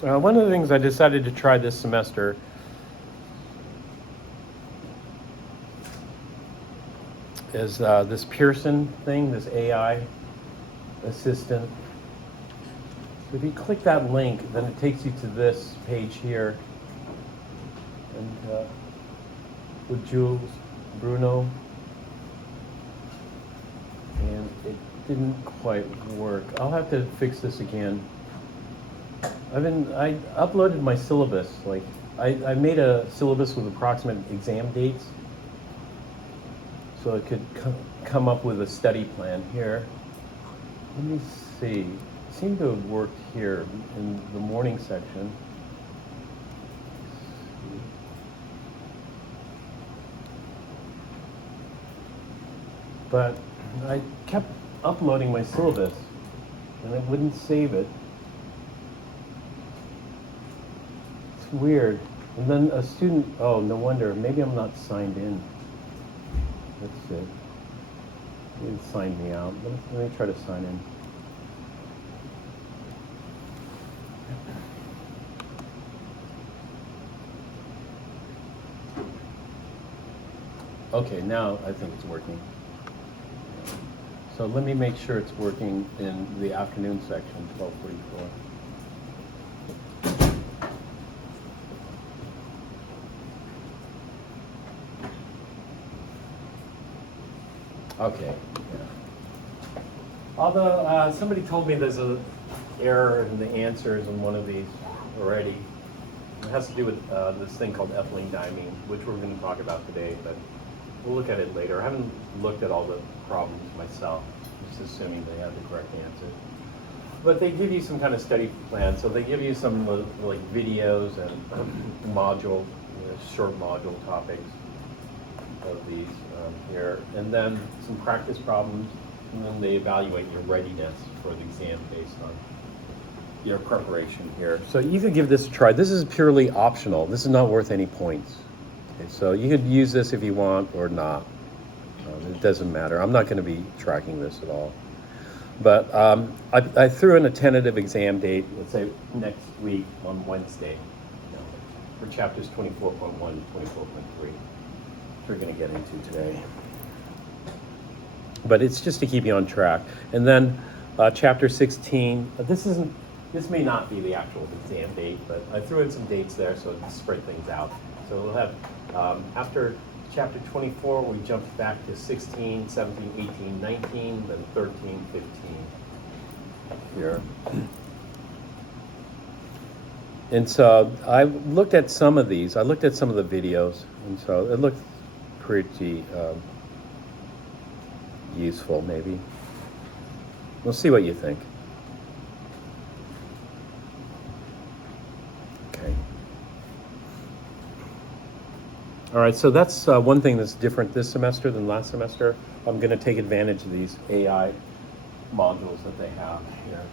One of the things I decided to try this semester is this Pearson thing, this AI assistant. So if you click that link, then it takes you to this page here. And with Jules Bruno. And it didn't quite work. I'll have to fix this again. I uploaded my syllabus. Like I made a syllabus with approximate exam dates, so it could come up with a study plan here. Let me see. It seemed to have worked here in the morning section. But I kept uploading my syllabus, and it wouldn't save it. It's weird. And then a student, oh, no wonder, maybe I'm not signed in. That's it. It didn't sign me out. Let me try to sign in. Okay, now I think it's working. So let me make sure it's working in the afternoon section, 12:44. Okay. Yeah. Although somebody told me there's an error in the answers in one of these already. It has to do with this thing called ethylene diamine, which we're going to talk about today, but we'll look at it later. I haven't looked at all the problems myself, just assuming they have the correct answer. But they give you some kind of study plan. So they give you some like videos and module, short module topics of these here, and then some practice problems, and then they evaluate your readiness for the exam based on your preparation here. So you could give this a try. This is purely optional. This is not worth any points. Okay, so you could use this if you want or not. It doesn't matter. I'm not going to be tracking this at all. But I threw in a tentative exam date, let's say next week on Wednesday, for chapters 24.1 and 24.3, which we're going to get into today. But it's just to keep you on track. And then chapter 16, this may not be the actual exam date, but I threw in some dates there so to spread things out. So we'll have, after chapter 24, we jumped back to 16, 17, 18, 19, then 13, 15 here. And so I looked at some of these. I looked at some of the videos, and so it looked pretty useful, maybe. We'll see what you think. Okay. All right, so that's one thing that's different this semester than last semester. I'm going to take advantage of these AI modules that they have here.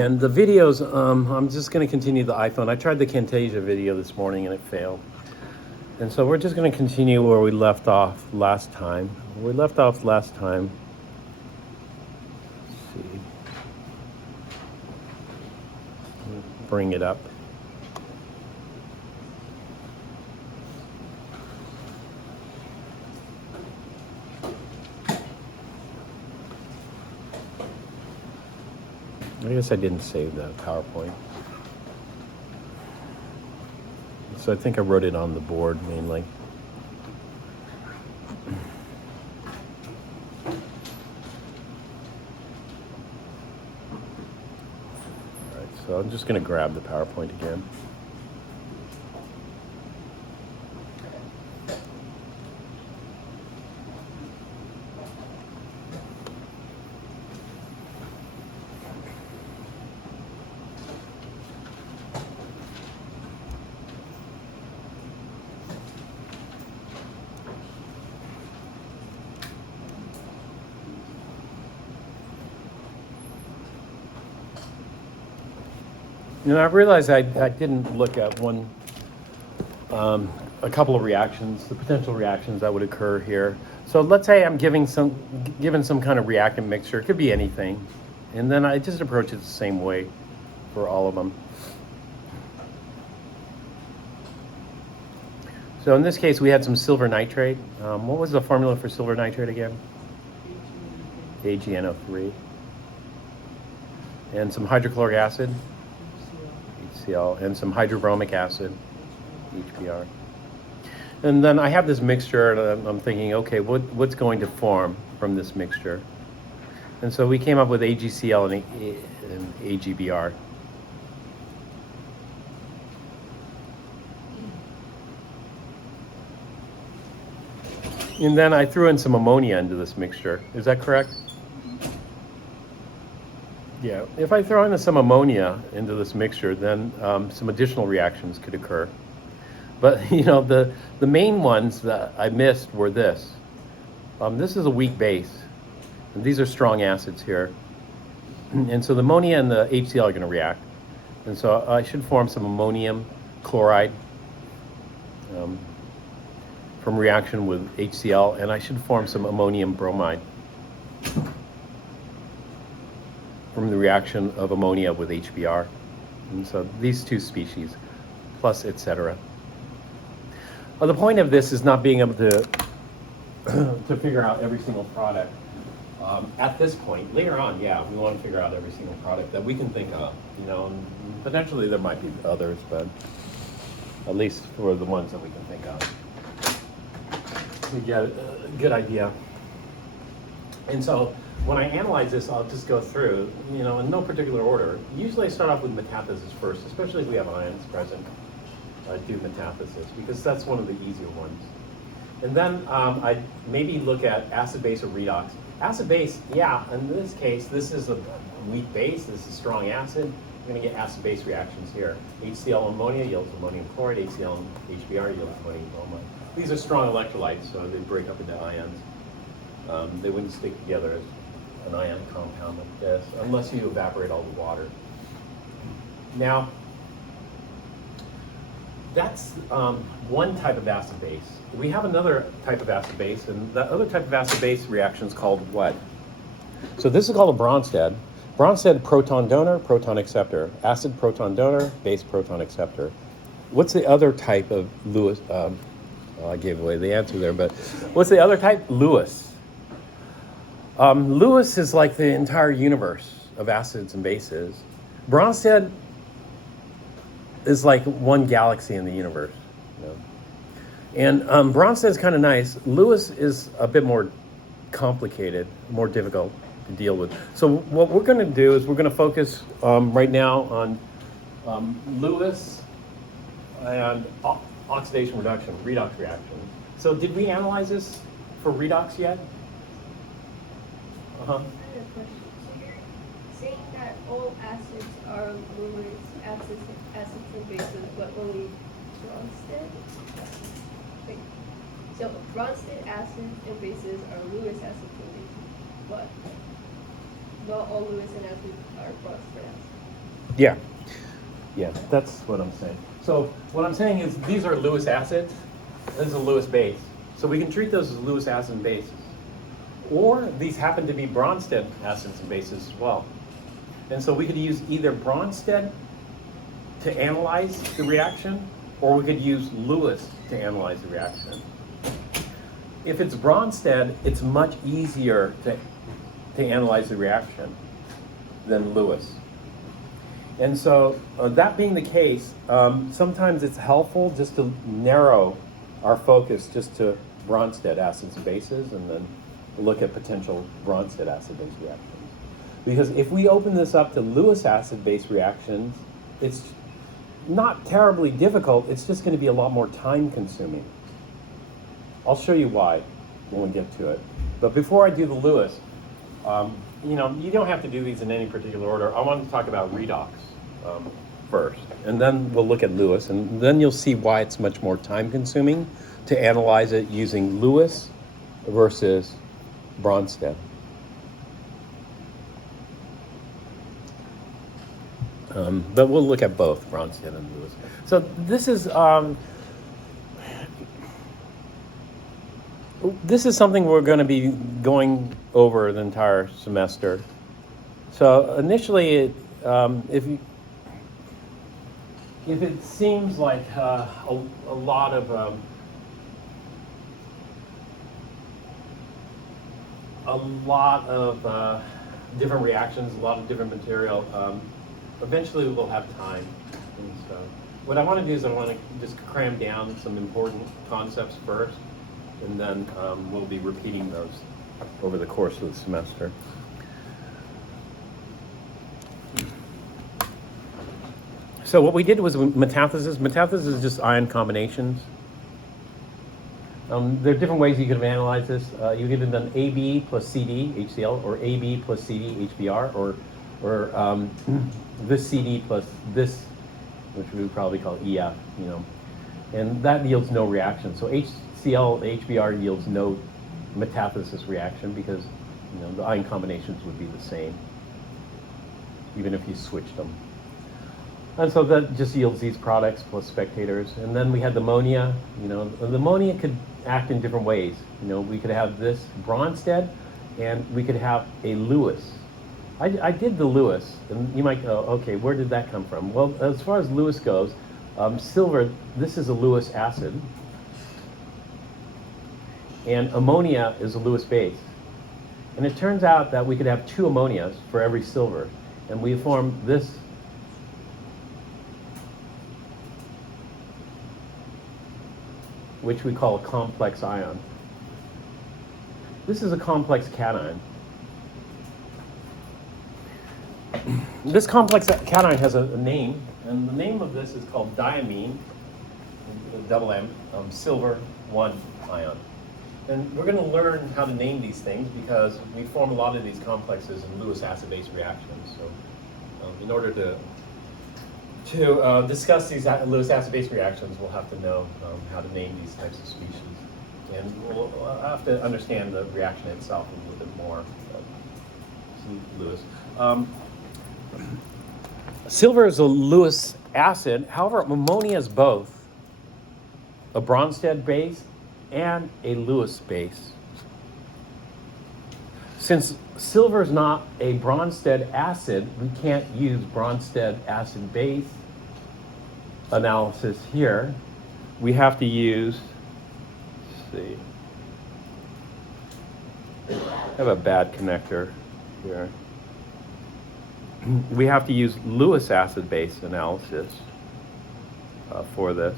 And the videos, I'm just going to continue the iPhone. I tried the Camtasia video this morning and it failed. And so we're just going to continue where we left off last time. Let's see. Bring it up. I guess I didn't save that PowerPoint. So I think I wrote it on the board mainly. All right, so I'm just going to grab the PowerPoint again. You know, I realized I didn't look at a couple of reactions, the potential reactions that would occur here. So let's say I'm given some kind of reactant mixture. It could be anything. And then I just approach it the same way for all of them. So in this case, we had some silver nitrate. What was the formula for silver nitrate again? AgNO3. And some hydrochloric acid, HCl, and some hydrobromic acid, HBr. And then I have this mixture, and I'm thinking, okay, what's going to form from this mixture? And so we came up with AgCl and AgBr. And then I threw in some ammonia into this mixture. Is that correct? Yeah. If I throw in some ammonia into this mixture, then some additional reactions could occur. But you know, the main ones that I missed were this. This is a weak base. And these are strong acids here. And so the ammonia and the HCl are going to react. And so I should form some ammonium chloride from reaction with HCl, and I should form some ammonium bromide from the reaction of ammonia with HBr. And so these two species, plus etc. Well, the point of this is not being able to to figure out every single product. At this point, later on, yeah, we want to figure out every single product that we can think of, you know, and potentially there might be others, but at least for the ones that we can think of. We get a good idea. And so when I analyze this, I'll just go through, you know, in no particular order. Usually I start off with metathesis first, especially if we have ions present. I do metathesis because that's one of the easier ones. And then I maybe look at acid-base or redox. Acid-base, yeah, in this case, this is a weak base, this is strong acid. We're going to get acid-base reactions here. HCl ammonia yields ammonium chloride, HCl and HBr yields ammonium bromide. These are strong electrolytes, so they break up into ions. They wouldn't stick together as an ion compound like this, unless you evaporate all the water. Now, that's one type of acid base. We have another type of acid base, and that other type of acid base reaction is called what? So this is called a Bronsted. Bronsted proton donor, proton acceptor. Acid proton donor, base proton acceptor. What's the other type of Lewis? I gave away the answer there, but what's the other type? Lewis. Lewis is like the entire universe of acids and bases. Bronsted is like one galaxy in the universe. You know? And Bronsted is kind of nice. Lewis is a bit more complicated, more difficult to deal with. So what we're going to do is we're going to focus right now on Lewis and oxidation reduction, redox reaction. So did we analyze this for redox yet? I have a question. So you're saying that all acids are Lewis acids and bases, but only Bronsted? Wait. So Bronsted acids and bases are Lewis acids and bases, but not all Lewis and acids are Bronsted acids. Yeah. Yeah, that's what I'm saying. So what I'm saying is these are Lewis acids, this is a Lewis base. So we can treat those as Lewis acid and bases. Or these happen to be Bronsted acids and bases as well. And so we could use either Bronsted to analyze the reaction, or we could use Lewis to analyze the reaction. If it's Bronsted, it's much easier to analyze the reaction than Lewis. And so that being the case, sometimes it's helpful just to narrow our focus just to Bronsted acids and bases, and then look at potential Bronsted acid-base reactions. Because if we open this up to Lewis acid-base reactions, it's not terribly difficult, it's just going to be a lot more time-consuming. I'll show you why when we get to it. But before I do the Lewis, you know, you don't have to do these in any particular order. I want to talk about redox first, and then we'll look at Lewis, and then you'll see why it's much more time-consuming to analyze it using Lewis versus Bronsted. But we'll look at both Bronsted and Lewis. So this is something we're going to be going over the entire semester. So initially, if it seems like a lot of different reactions, a lot of different material, eventually we'll have time. And so what I want to do is I want to just cram down some important concepts first, and then we'll be repeating those over the course of the semester. So what we did was metathesis. Metathesis is just ion combinations. There are different ways you could have analyzed this. You could have done AB plus CD, HCl, or AB plus CD, HBr, or this CD plus this, which we would probably call EF, and that yields no reaction. So HCl, HBr yields no metathesis reaction because the ion combinations would be the same, even if you switched them. And so that just yields these products plus spectators. And then we had the ammonia. The ammonia could act in different ways. We could have this Bronsted, and we could have a Lewis. I did the Lewis, and you might go, okay, where did that come from? Well, as far as Lewis goes, silver, this is a Lewis acid, and ammonia is a Lewis base. And it turns out that we could have two ammonias for every silver, and we form this which we call a complex ion. This is a complex cation. This complex cation has a name, and the name of this is called diamine, double M, silver 1 ion. And we're going to learn how to name these things because we form a lot of these complexes in Lewis acid-base reactions. So in order to discuss these Lewis acid-base reactions, we'll have to know how to name these types of species. And we'll have to understand the reaction itself a little bit more. Lewis. Silver is a Lewis acid. However, ammonia is both a Bronsted base and a Lewis base. Since silver is not a Bronsted acid, we can't use Bronsted acid base analysis here. We have to use, let's see, I have a bad connector here. We have to use Lewis acid base analysis for this.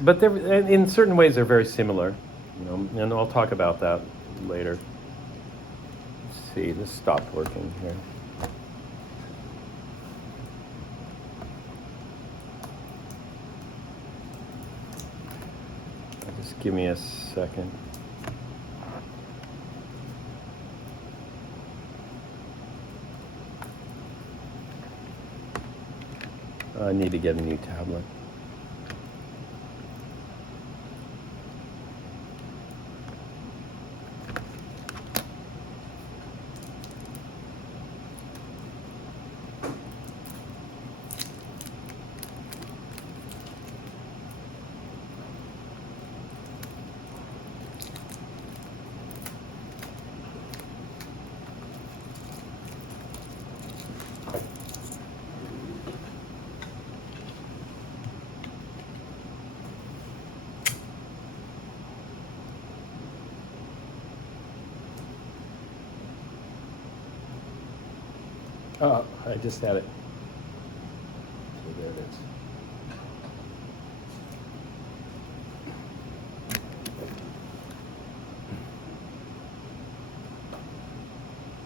But in certain ways they're very similar, and I'll talk about that later. Let's see, this stopped working here. Just give me a second. I need to get a new tablet. Oh, I just had it. So there it is.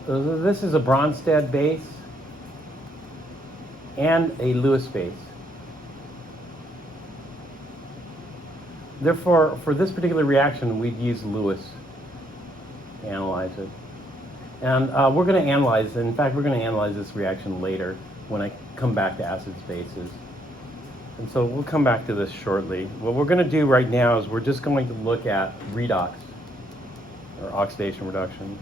So this is a Bronsted base and a Lewis base. Therefore, for this particular reaction, we'd use Lewis to analyze it. And we're going to analyze, in fact, we're going to analyze this reaction later when I come back to acids bases. And so we'll come back to this shortly. What we're going to do right now is we're just going to look at redox, or oxidation reduction.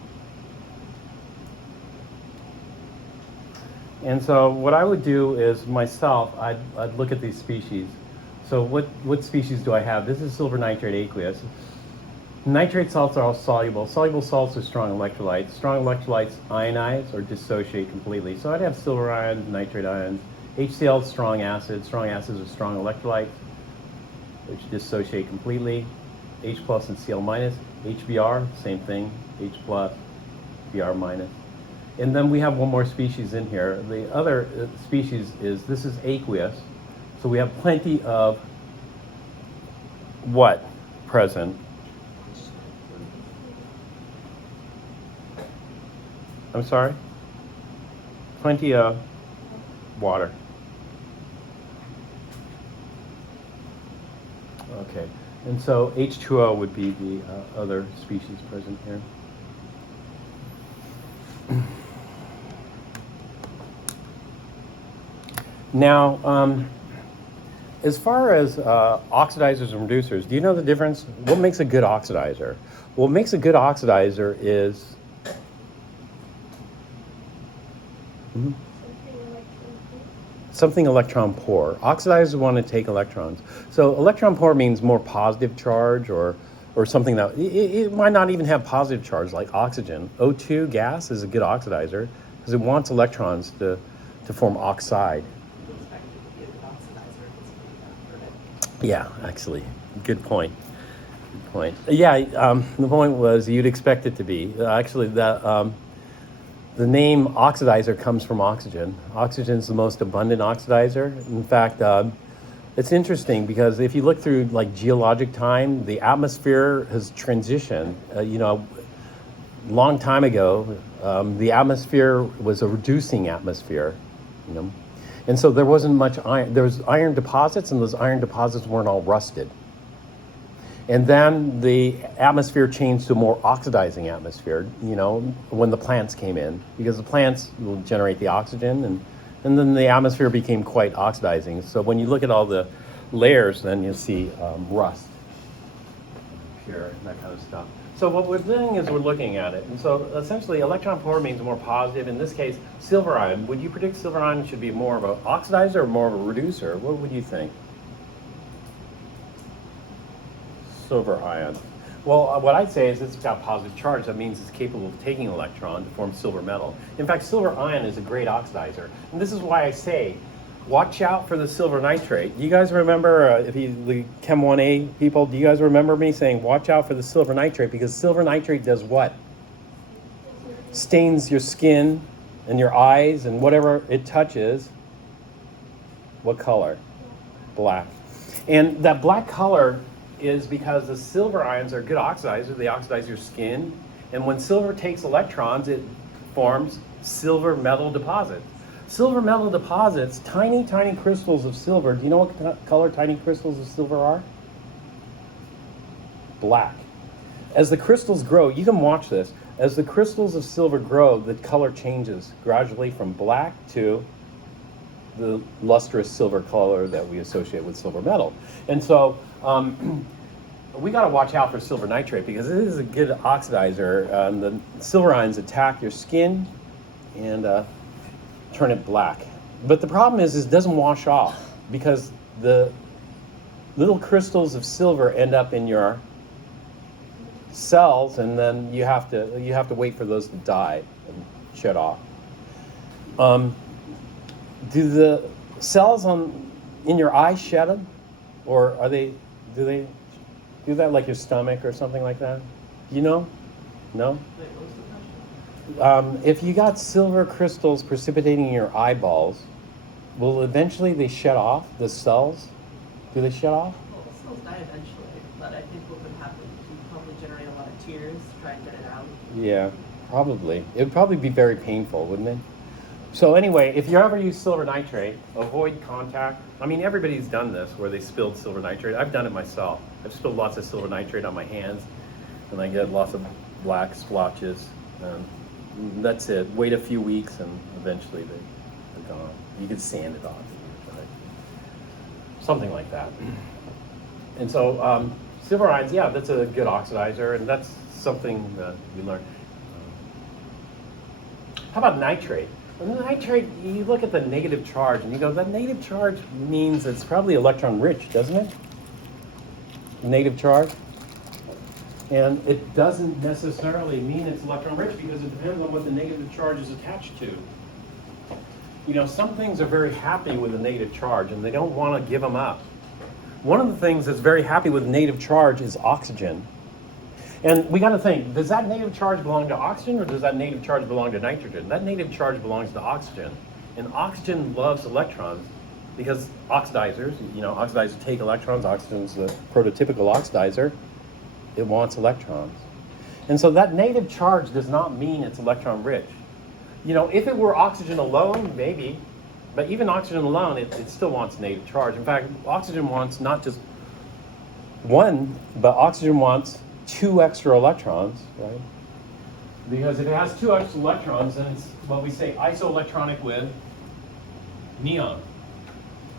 And so what I would do is myself, I'd look at these species. So what species do I have? This is silver nitrate aqueous. Nitrate salts are all soluble. Soluble salts are strong electrolytes. Strong electrolytes ionize or dissociate completely. So I'd have silver ions, nitrate ions. HCl is strong acids. Strong acids are strong electrolytes, which dissociate completely. H plus and Cl minus. HBr, same thing. H plus, Br minus. And then we have one more species in here. The other species this is aqueous. So we have plenty of what present? I'm sorry? Plenty of water. Okay, and so H2O would be the other species present here. Now, as far as oxidizers and reducers, do you know the difference? What makes a good oxidizer? What makes a good oxidizer is something electron poor. Oxidizers want to take electrons. So electron poor means more positive charge or something that, it might not even have positive charge like oxygen. O2 gas is a good oxidizer because it wants electrons to form oxide. Yeah, actually, good point. Good point. Yeah, the point was you'd expect it to be. Actually, the name oxidizer comes from oxygen. Oxygen is the most abundant oxidizer. In fact, it's interesting because if you look through like geologic time, the atmosphere has transitioned. Long time ago, the atmosphere was a reducing atmosphere, and so there wasn't much iron. There was iron deposits, and those iron deposits weren't all rusted. And then the atmosphere changed to a more oxidizing atmosphere, when the plants came in, because the plants will generate the oxygen, and then the atmosphere became quite oxidizing. So when you look at all the layers, then you'll see rust, pure, that kind of stuff. So what we're doing is we're looking at it. And so essentially electron poor means more positive. In this case, silver ion. Would you predict silver ion should be more of an oxidizer or more of a reducer? What would you think? Silver ion. Well, what I'd say is it's got positive charge. That means it's capable of taking an electron to form silver metal. In fact, silver ion is a great oxidizer. And this is why I say, watch out for the silver nitrate. You guys remember, the Chem 1A people, do you guys remember me saying, watch out for the silver nitrate? Because silver nitrate does what? Stains your skin and your eyes and whatever it touches. What color? Black. And that black color is because the silver ions are good oxidizers. They oxidize your skin. And when silver takes electrons, it forms silver metal deposits. Silver metal deposits, tiny, tiny crystals of silver. Do you know what color tiny crystals of silver are? Black. As the crystals grow, you can watch this. As the crystals of silver grow, the color changes gradually from black to the lustrous silver color that we associate with silver metal. And so we got to watch out for silver nitrate because it is a good oxidizer. The silver ions attack your skin and turn it black. But the problem is it doesn't wash off because the little crystals of silver end up in your cells, and then you have to wait for those to die and shut off. Do the cells in your eye shed them, or do they do that like your stomach or something like that? Do you know? No? If you got silver crystals precipitating in your eyeballs, will eventually they shut off, the cells? Do they shut off? Well, the cells die eventually, but I think what would happen is you'd probably generate a lot of tears to try and get it out. Yeah, probably. It would probably be very painful, wouldn't it? So anyway, if you ever use silver nitrate, avoid contact. I mean, everybody's done this where they spilled silver nitrate. I've done it myself. I've spilled lots of silver nitrate on my hands, and I get lots of black splotches. That's it. Wait a few weeks, and eventually they're gone. You can sand it off, something like that. And so silver ions, yeah, that's a good oxidizer, and that's something that we learned. How about nitrate? Nitrate, you look at the negative charge, and you go, that negative charge means it's probably electron rich, doesn't it? Negative charge? And it doesn't necessarily mean it's electron rich because it depends on what the negative charge is attached to. You know, some things are very happy with a negative charge and they don't want to give them up. One of the things that's very happy with negative charge is oxygen. And we got to think, does that negative charge belong to oxygen or does that negative charge belong to nitrogen? That negative charge belongs to oxygen. And oxygen loves electrons because oxidizers, you know, oxidizers take electrons. Oxygen's the prototypical oxidizer. It wants electrons. And so that negative charge does not mean it's electron rich. You know, if it were oxygen alone, maybe, but even oxygen alone, it still wants negative charge. In fact, oxygen wants not just one, but oxygen wants 2 extra electrons, right? Because if it has 2 extra electrons, then it's what we say isoelectronic with neon.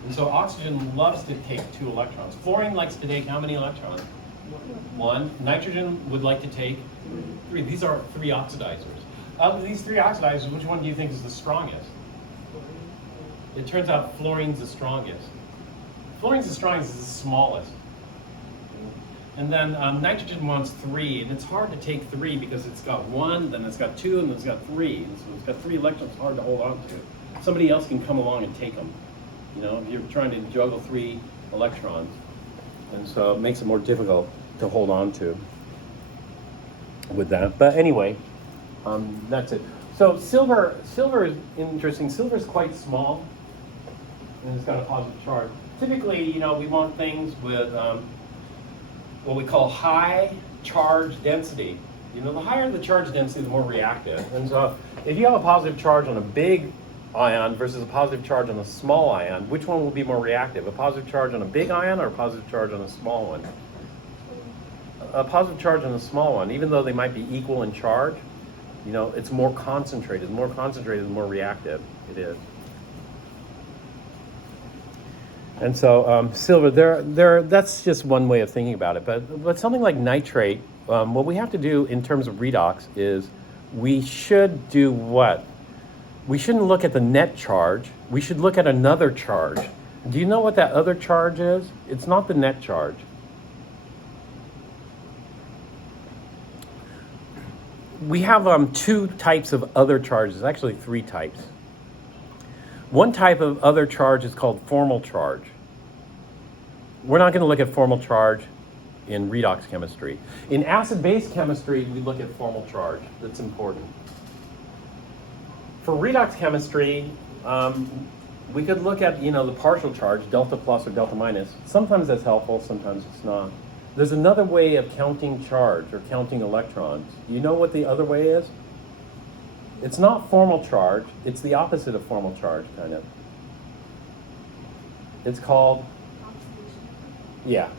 And so oxygen loves to take 2 electrons. Fluorine likes to take how many electrons? 1. Nitrogen would like to take 3. These are 3 oxidizers. Of these 3 oxidizers, which one do you think is the strongest? It turns out fluorine's the strongest. Fluorine's the strongest, is the smallest. And then nitrogen wants 3, and it's hard to take 3 because it's got 1, then it's got 2, and then it's got 3. And so it's got 3 electrons, it's hard to hold on to. Somebody else can come along and take them. You know, if you're trying to juggle 3 electrons. And so it makes it more difficult to hold on to with that. But anyway, that's it. So silver is interesting. Silver is quite small, and it's got a positive charge. Typically, you know, we want things with what we call high charge density. You know, the higher the charge density, the more reactive. And so if you have a positive charge on a big ion versus a positive charge on a small ion, which one will be more reactive? A positive charge on a big ion or a positive charge on a small one? A positive charge on a small one, even though they might be equal in charge, you know, it's more concentrated. The more concentrated, the more reactive it is. And so silver, that's just one way of thinking about it. But something like nitrate, what we have to do in terms of redox is we should do what? We shouldn't look at the net charge. We should look at another charge. Do you know what that other charge is? It's not the net charge. We have 2 types of other charges, actually 3 types. One type of other charge is called formal charge. We're not going to look at formal charge in redox chemistry. In acid-base chemistry, we look at formal charge. That's important. For redox chemistry, we could look at, you know, the partial charge, delta plus or delta minus. Sometimes that's helpful, sometimes it's not. There's another way of counting charge or counting electrons. You know what the other way is? It's not formal charge. It's the opposite of formal charge, kind of. It's called? Yeah,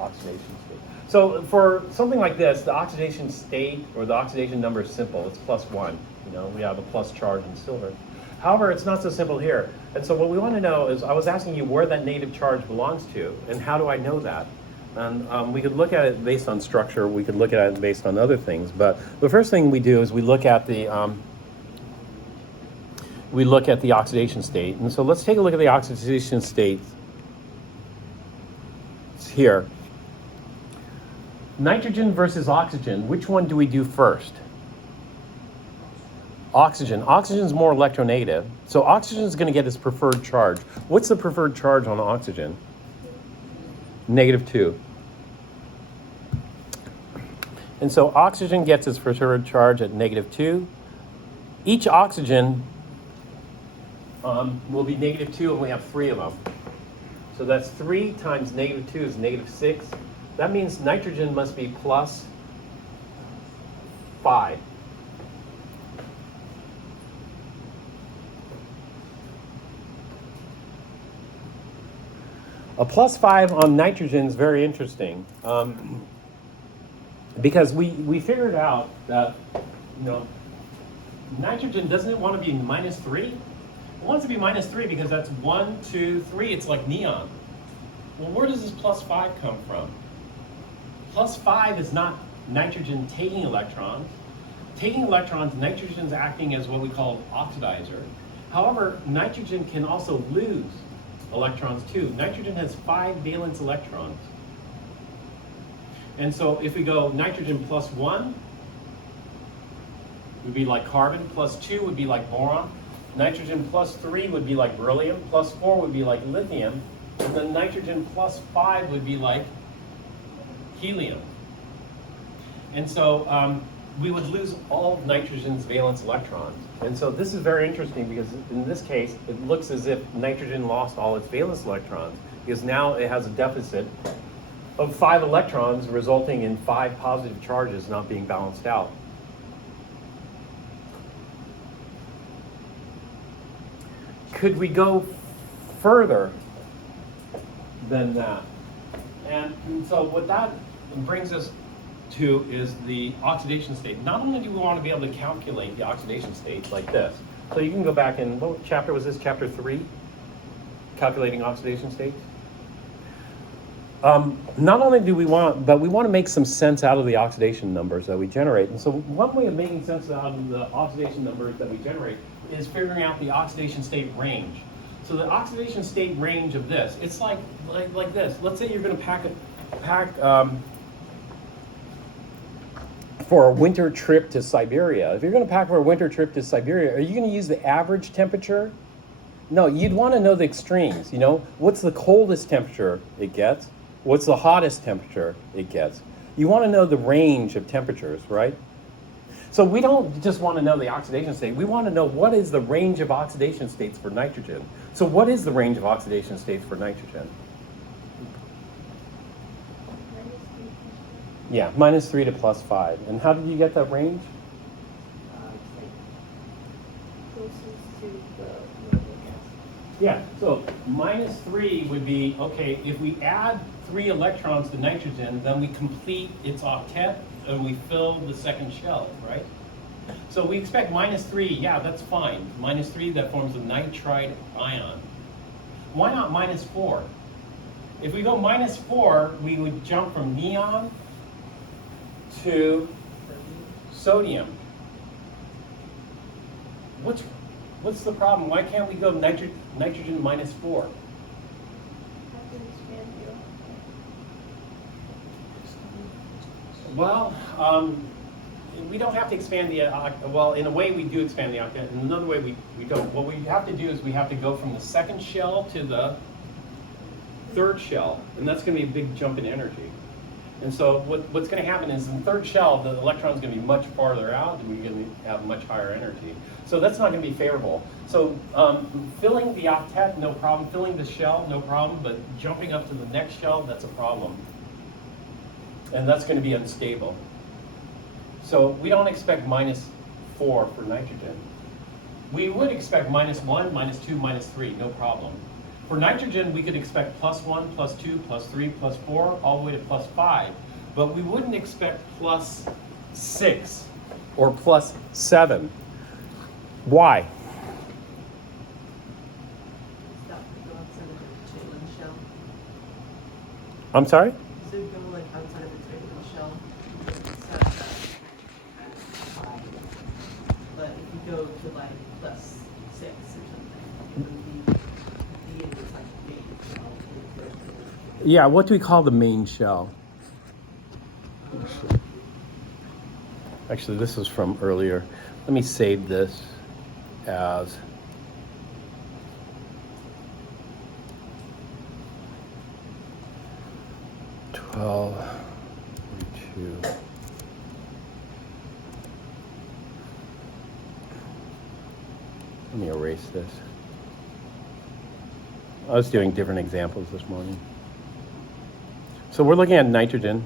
oxidation state. So for something like this, the oxidation state or the oxidation number is simple. It's +1. You know, we have a plus charge in silver. However, it's not so simple here. And so what we want to know is, I was asking you where that negative charge belongs to, and how do I know that? And we could look at it based on structure. We could look at it based on other things. But the first thing we do is we look at the oxidation state. And so let's take a look at the oxidation state. It's here. Nitrogen versus oxygen. Which one do we do first? Oxygen. Oxygen is more electronegative. So oxygen is going to get its preferred charge. What's the preferred charge on oxygen? -2. And so oxygen gets its preferred charge at -2. Each oxygen will be -2, and we have 3 of them. So that's 3 times -2 is -6. That means nitrogen must be +5. A +5 on nitrogen is very interesting because we figured out that, you know, nitrogen, doesn't it want to be -3? It wants to be -3 because that's 1, 2, 3. It's like neon. Well, where does this +5 come from? +5 is not nitrogen taking electrons. Taking electrons, nitrogen is acting as what we call oxidizer. However, nitrogen can also lose electrons too. Nitrogen has 5 valence electrons. And so if we go nitrogen plus 1, would be like carbon, plus 2 would be like boron, nitrogen plus 3 would be like beryllium, plus 4 would be like lithium, and then nitrogen plus 5 would be like helium. And so we would lose all of nitrogen's valence electrons. And so this is very interesting because in this case, it looks as if nitrogen lost all its valence electrons because now it has a deficit of 5 electrons resulting in 5 positive charges not being balanced out. Could we go further than that? And so what that brings us to is the oxidation state. Not only do we want to be able to calculate the oxidation state like this, so you can go back and, what chapter was this, chapter 3? Calculating oxidation states? Not only do we want, but we want to make some sense out of the oxidation numbers that we generate. And so one way of making sense out of the oxidation numbers that we generate is figuring out the oxidation state range. So the oxidation state range of this, it's like this. Let's say you're going to pack for a winter trip to Siberia. If you're going to pack for a winter trip to Siberia, are you going to use the average temperature? No, you'd want to know the extremes. You know, what's the coldest temperature it gets? What's the hottest temperature it gets? You want to know the range of temperatures, right? So we don't just want to know the oxidation state. We want to know what is the range of oxidation states for nitrogen. So what is the range of oxidation states for nitrogen? Yeah, -3 to +5. And how did you get that range? It's like closest to the normal gas. Yeah, so -3 would be, okay, if we add 3 electrons to nitrogen, then we complete its octet and we fill the second shell, right? So we expect -3, yeah, that's fine. -3, that forms a nitride ion. Why not -4? If we go -4, we would jump from neon to sodium. What's the problem? Why can't we go nitrogen -4? Have to expand the octet. Well, we don't have to expand the well, in a way we do expand the octet, in another way we don't. What we have to do is we have to go from the second shell to the third shell, and that's going to be a big jump in energy. And so what's going to happen is in the third shell, the electron's going to be much farther out, and we're going to have much higher energy. So that's not going to be favorable. So filling the octet, no problem. Filling the shell, no problem. But jumping up to the next shell, that's a problem. And that's going to be unstable. So we don't expect -4 for nitrogen. We would expect -1, -2, -3, no problem. For nitrogen, we could expect +1, +2, +3, +4, all the way to +5. But we wouldn't expect +6 or +7. Why? Stop to go outside of its Chitlin shell. I'm sorry? So you go like outside of its regular shell. But if you go to like +6 or something, it would be in this like big shell. Yeah, what do we call the main shell? Actually, this is from earlier. Let me save this as .12 42. Let me erase this. I was doing different examples this morning. So we're looking at nitrogen.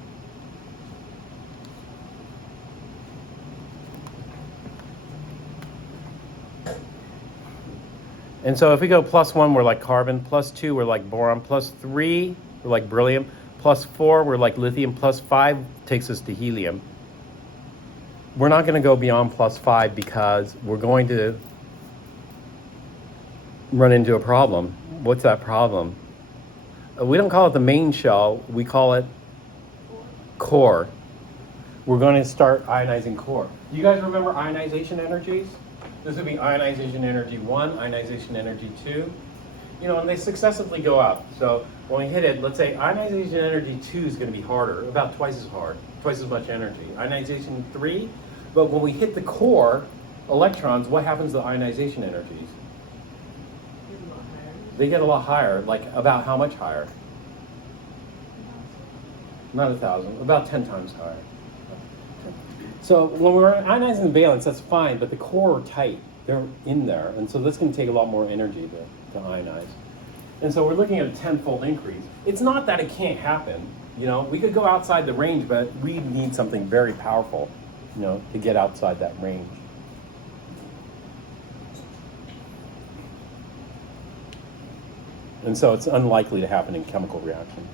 And so if we go +1, we're like carbon, +2, we're like boron, +3, we're like beryllium, +4, we're like lithium, +5 takes us to helium. We're not going to go beyond +5 because we're going to run into a problem. What's that problem? We don't call it the main shell, we call it core. We're going to start ionizing core. You guys remember ionization energies? This would be ionization energy 1, ionization energy 2. you know, and they successively go up. So when we hit it, let's say ionization energy 2 is going to be harder, about twice as hard, twice as much energy. Ionization 3, but when we hit the core electrons, what happens to the ionization energies? It's a lot higher. They get a lot higher, like about how much higher? Not 1,000, about 10 times higher. So when we're ionizing the valence, that's fine, but the core are tight. They're in there, and so this can take a lot more energy to ionize. And so we're looking at a 10-fold increase. It's not that it can't happen. You know, we could go outside the range, but we need something very powerful, you know, to get outside that range. And so it's unlikely to happen in chemical reaction.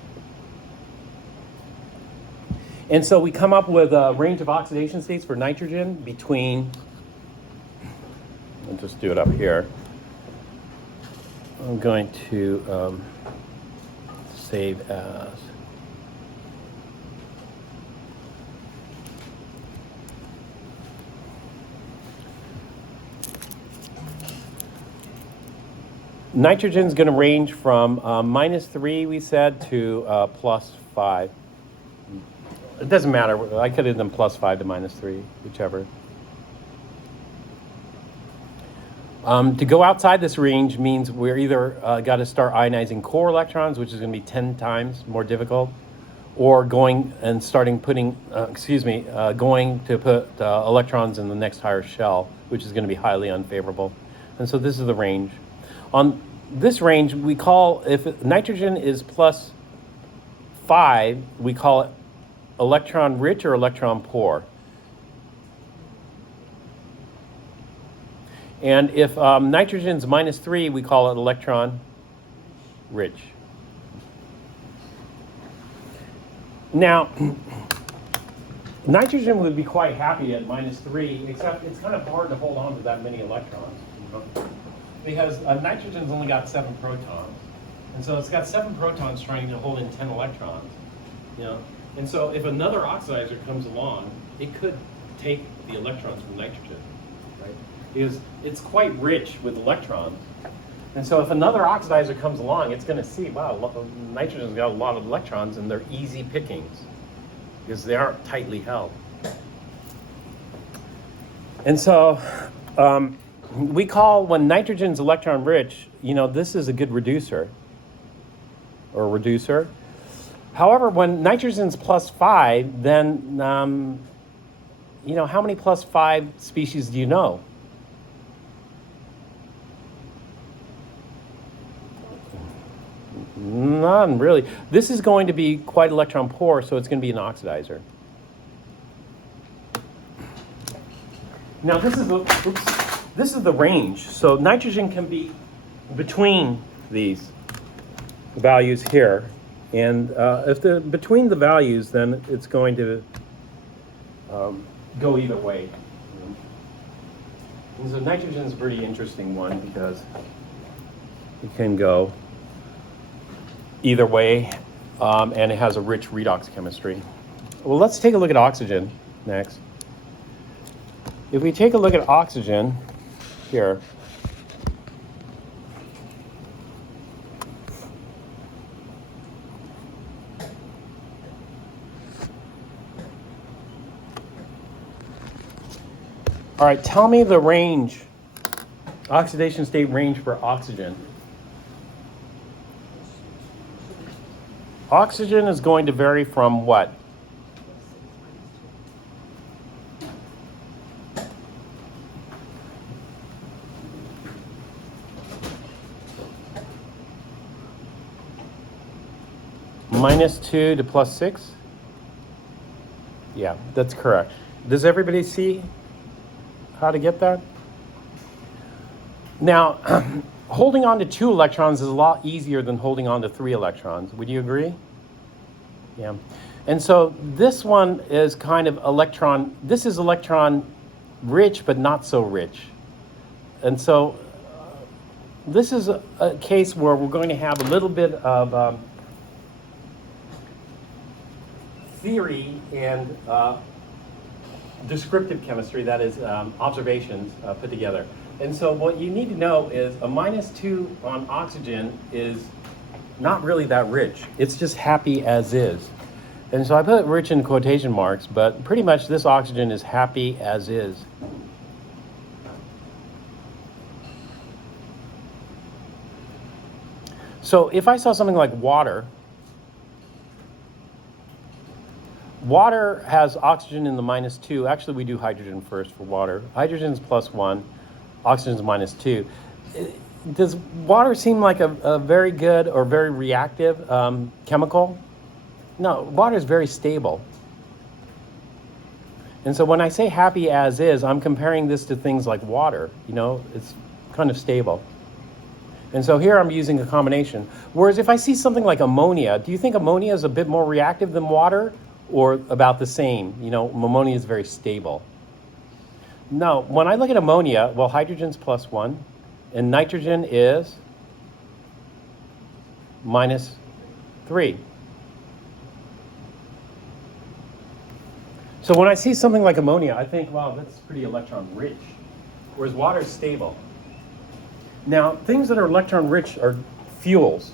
And so we come up with a range of oxidation states for nitrogen between, I'll just do it up here. I'm going to save as. Nitrogen's going to range from -3, we said, to +5. It doesn't matter. I could have done +5 to -3, whichever. To go outside this range means we're either got to start ionizing core electrons, which is going to be 10 times more difficult, or going and starting putting, going to put electrons in the next higher shell, which is going to be highly unfavorable. And so this is the range. On this range, we call, if nitrogen is +5, we call it electron rich or electron poor. And if nitrogen's -3, we call it electron rich. Now, nitrogen would be quite happy at -3, except it's kind of hard to hold on to that many electrons. You know? Because nitrogen's only got 7 protons. And so it's got 7 protons trying to hold in 10 electrons. You know? And so if another oxidizer comes along, it could take the electrons from nitrogen, right? Because it's quite rich with electrons. And so if another oxidizer comes along, it's going to see, wow, nitrogen's got a lot of electrons, and they're easy pickings because they aren't tightly held. And so we call, when nitrogen's electron rich, you know, this is a good reducer or reducer. However, when nitrogen's +5, then, you know, how many +5 species do you know? None, really. This is going to be quite electron poor, so it's going to be an oxidizer. Now, this is the range. So nitrogen can be between these values here. And if they're between the values, then it's going to go either way. And so nitrogen is a pretty interesting one because it can go either way, and it has a rich redox chemistry. Well, let's take a look at oxygen next. If we take a look at oxygen here, all right, tell me the range, oxidation state range for oxygen. Oxygen is going to vary from what? -2 to +6? Yeah, that's correct. Does everybody see how to get that? Now, holding on to 2 electrons is a lot easier than holding on to 3 electrons. Would you agree? Yeah. And so this one is kind of electron, this is electron rich, but not so rich. And so this is a case where we're going to have a little bit of theory and descriptive chemistry, that is observations put together. And so what you need to know is a -2 on oxygen is not really that rich. It's just happy as is. And so I put rich in quotation marks, but pretty much this oxygen is happy as is. So if I saw something like water, water has oxygen in the -2. Actually, we do hydrogen first for water. Hydrogen's +1, oxygen's -2. Does water seem like a very good or very reactive chemical? No, water is very stable. And so when I say happy as is, I'm comparing this to things like water. You know, it's kind of stable. And so here I'm using a combination. Whereas if I see something like ammonia, do you think ammonia is a bit more reactive than water or about the same? You know, ammonia is very stable. No, when I look at ammonia, well, hydrogen's +1 and nitrogen is -3. So when I see something like ammonia, I think, wow, that's pretty electron rich, whereas water is stable. Now, things that are electron rich are fuels.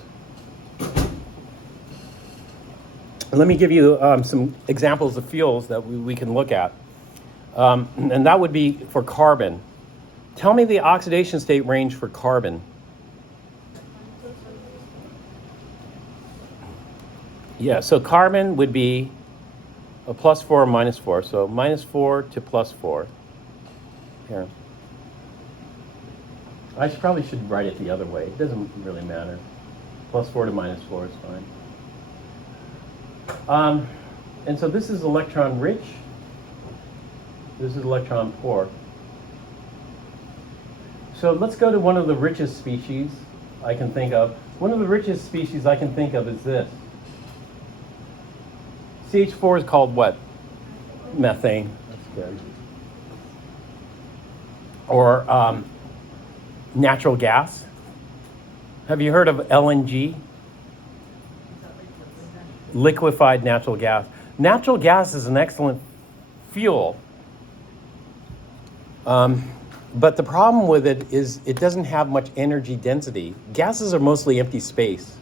Let me give you some examples of fuels that we can look at. And that would be for carbon. Tell me the oxidation state range for carbon. Yeah, so carbon would be a +4 or -4. So -4 to +4. Here. I probably should write it the other way. It doesn't really matter. +4 to -4 is fine. And so this is electron rich. This is electron poor. So let's go to one of the richest species I can think of. One of the richest species I can think of is this. CH4 is called what? Methane. That's good. Or natural gas. Have you heard of LNG? Liquefied natural gas. Natural gas is an excellent fuel. But the problem with it is it doesn't have much energy density. Gases are mostly empty space.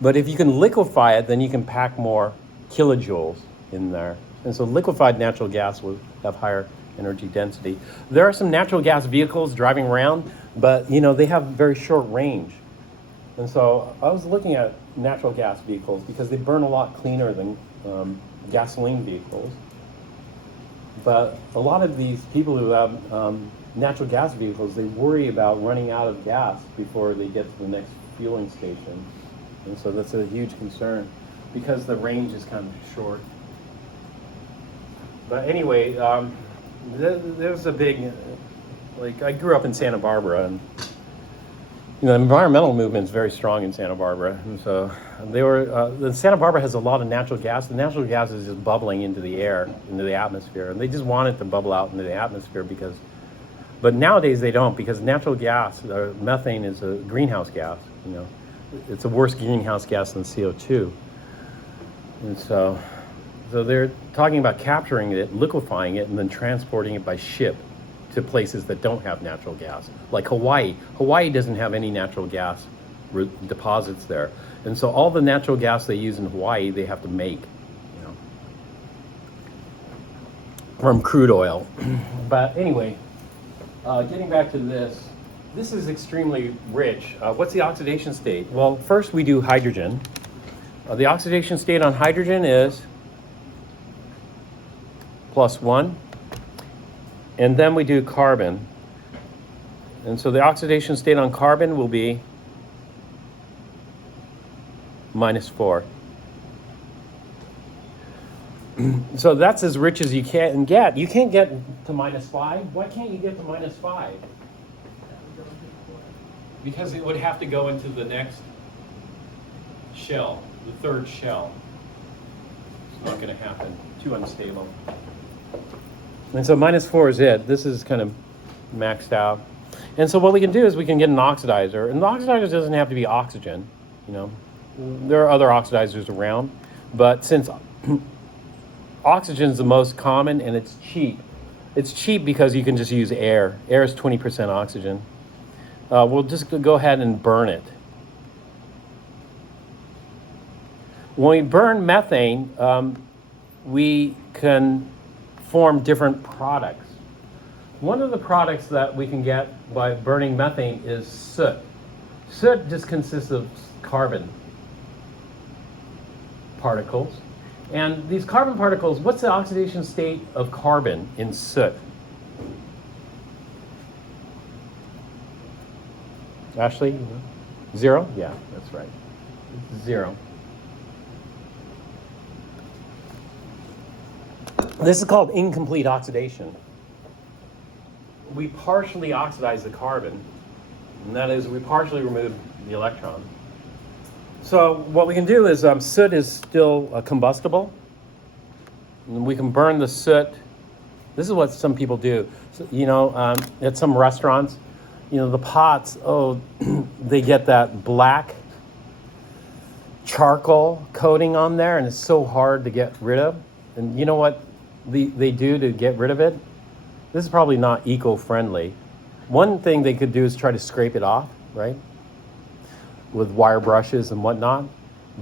But if you can liquefy it, then you can pack more kilojoules in there. And so liquefied natural gas will have higher energy density. There are some natural gas vehicles driving around, but you know, they have very short range. And so I was looking at natural gas vehicles because they burn a lot cleaner than gasoline vehicles. But a lot of these people who have natural gas vehicles, they worry about running out of gas before they get to the next fueling station. And so that's a huge concern because the range is kind of short. But anyway, there's a big, like I grew up in Santa Barbara, and you know, the environmental movement is very strong in Santa Barbara. And so the Santa Barbara has a lot of natural gas. The natural gas is just bubbling into the air, into the atmosphere. And they just want it to bubble out into the atmosphere but nowadays they don't, because natural gas, methane is a greenhouse gas, you know. It's a worse greenhouse gas than CO2. And so they're talking about capturing it, liquefying it, and then transporting it by ship to places that don't have natural gas, like Hawaii. Hawaii doesn't have any natural gas deposits there. And so all the natural gas they use in Hawaii, they have to make, you know, from crude oil. But anyway, getting back to this is extremely rich. What's the oxidation state? Well, first we do hydrogen. The oxidation state on hydrogen is +1. And then we do carbon. And so the oxidation state on carbon will be -4. So that's as rich as you can get. You can't get to -5. Why can't you get to -5? Because it would have to go into the next shell, the third shell. It's not going to happen. Too unstable. And so -4 is it. This is kind of maxed out. And so what we can do is we can get an oxidizer. And the oxidizer doesn't have to be oxygen. You know, there are other oxidizers around. But since oxygen is the most common and it's cheap, It's cheap because you can just use air. Air is 20% oxygen. We'll just go ahead and burn it. When we burn methane, we can form different products. One of the products that we can get by burning methane is soot. Soot just consists of carbon particles. And these carbon particles, what's the oxidation state of carbon in soot? Ashley? 0? Yeah, that's right. It's 0. This is called incomplete oxidation. We partially oxidize the carbon, and that is we partially remove the electron. So what we can do is soot is still combustible, and we can burn the soot. This is what some people do. So, at some restaurants, the pots, they get that black charcoal coating on there, and it's so hard to get rid of. And you know what they do to get rid of it? This is probably not eco-friendly. One thing they could do is try to scrape it off, right? With wire brushes and whatnot.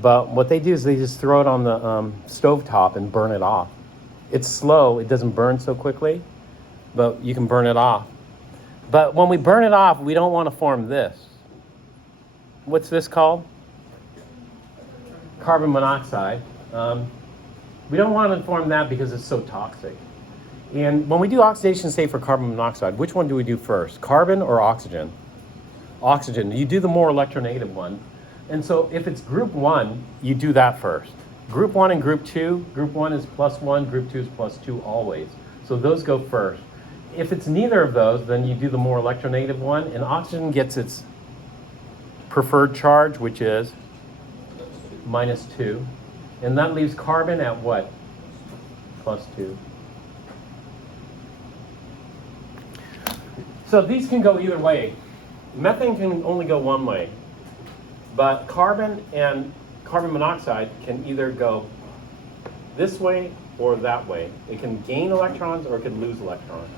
But what they do is they just throw it on the stovetop and burn it off. It's slow, it doesn't burn so quickly, but you can burn it off. But when we burn it off, we don't want to form this. What's this called? Carbon monoxide. We don't want to form that because it's so toxic. And when we do oxidation state for carbon monoxide, which one do we do first? Carbon or oxygen? Oxygen. You do the more electronegative one. And so if it's group 1, you do that first. Group 1 and group 2, group 1 is +1, group 2 is +2 always. So those go first. If it's neither of those, then you do the more electronegative one, and oxygen gets its preferred charge, which is -2. And that leaves carbon at what? +2. So these can go either way. Methane can only go one way, but carbon and carbon monoxide can either go this way or that way. It can gain electrons or it can lose electrons.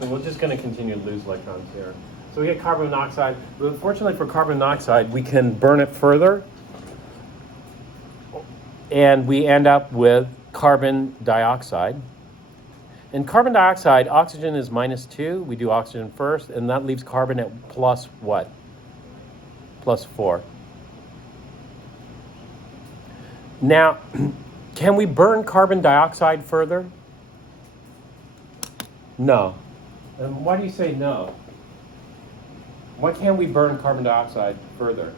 So we're just going to continue to lose electrons here. So we get carbon monoxide. But fortunately for carbon monoxide, we can burn it further, and we end up with carbon dioxide. In carbon dioxide, oxygen is -2. We do oxygen first, and that leaves carbon at plus what? +4. Now, can we burn carbon dioxide further? No. And why do you say no? Why can't we burn carbon dioxide further?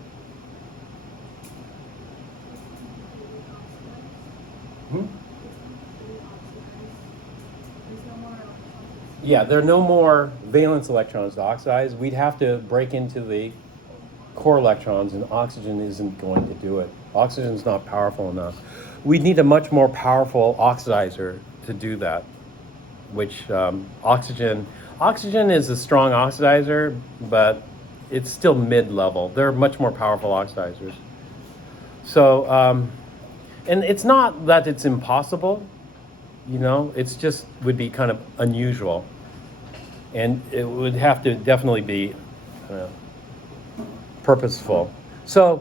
Yeah, there are no more valence electrons to oxidize. We'd have to break into the core electrons, and oxygen isn't going to do it. Oxygen's not powerful enough. We'd need a much more powerful oxidizer to do that, which oxygen is a strong oxidizer, but it's still mid-level. There are much more powerful oxidizers. So, and it's not that it's impossible, it's just would be kind of unusual. And it would have to definitely be purposeful. So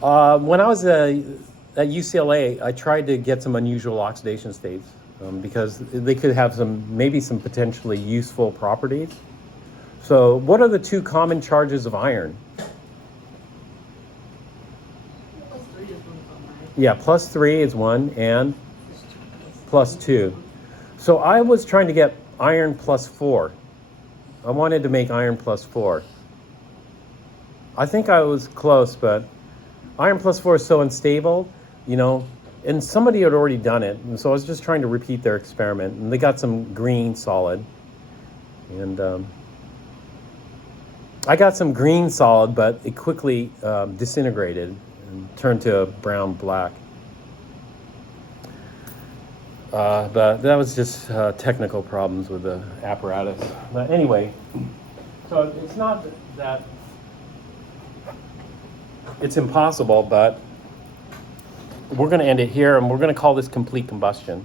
when I was at UCLA, I tried to get some unusual oxidation states because they could have maybe some potentially useful properties. So what are the 2 common charges of iron? +3 is one of them, right? Yeah, +3 is 1 and +2. So I was trying to get iron +4. I wanted to make iron +4. I think I was close, but iron +4 is so unstable, and somebody had already done it. And so I was just trying to repeat their experiment, and they got some green solid. And I got some green solid, but it quickly disintegrated and turned to brown black. But that was just technical problems with the apparatus. But anyway, so it's not that it's impossible, but we're going to end it here, and we're going to call this complete combustion.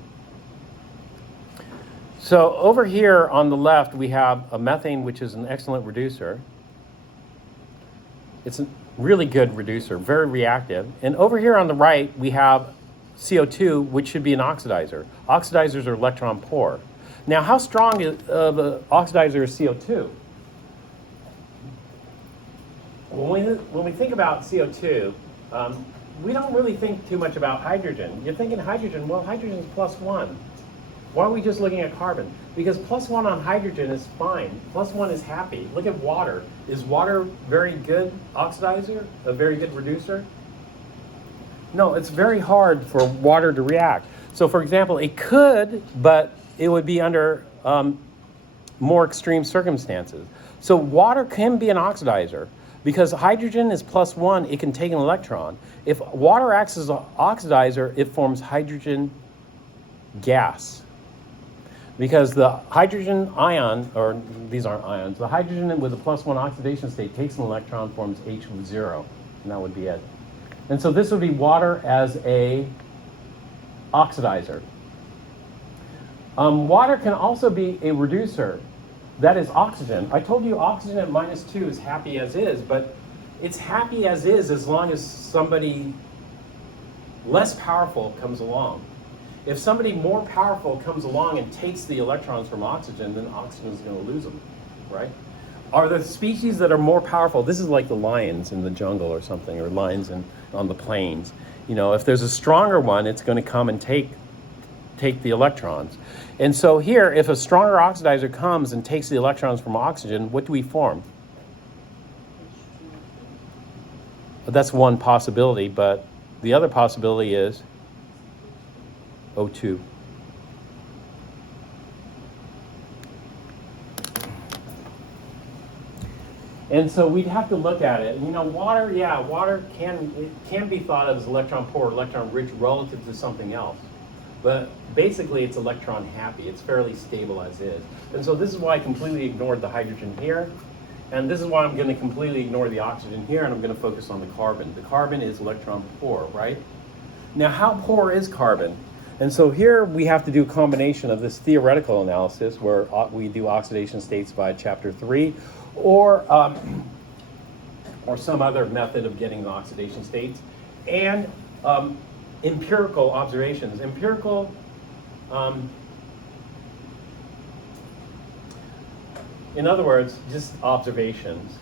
So over here on the left, we have a methane, which is an excellent reducer. It's a really good reducer, very reactive. And over here on the right, we have CO2, which should be an oxidizer. Oxidizers are electron poor. Now, how strong of an oxidizer is CO2? When we think about CO2, we don't really think too much about hydrogen. You're thinking hydrogen, well, hydrogen is +1. Why are we just looking at carbon? Because +1 on hydrogen is fine. +1 is happy. Look at water. Is water very good oxidizer? A very good reducer? No, it's very hard for water to react. So for example, it could, but it would be under more extreme circumstances. So water can be an oxidizer. Because hydrogen is +1, it can take an electron. If water acts as an oxidizer, it forms hydrogen gas. Because the hydrogen ion, or these aren't ions, the hydrogen with a +1 oxidation state takes an electron, forms H0, and that would be it. And so this would be water as a oxidizer. Water can also be a reducer. That is oxygen. I told you oxygen at -2 is happy as is, but it's happy as long as somebody less powerful comes along. If somebody more powerful comes along and takes the electrons from oxygen, then oxygen is going to lose them, right? Are there species that are more powerful? This is like the lions in the jungle or something, or lions on the plains. You know, if there's a stronger one, it's going to come and take the electrons. And so here, if a stronger oxidizer comes and takes the electrons from oxygen, what do we form? That's one possibility, but the other possibility is O2. And so we'd have to look at it. You know, water, yeah, water can be thought of as electron poor, electron rich relative to something else. But basically, it's electron happy. It's fairly stable as is. And so this is why I completely ignored the hydrogen here. And this is why I'm going to completely ignore the oxygen here, and I'm going to focus on the carbon. The carbon is electron poor, right? Now, how poor is carbon? And so here we have to do a combination of this theoretical analysis, where we do oxidation states by chapter 3, or some other method of getting the oxidation states, and empirical observations. Empirical, in other words, just observations.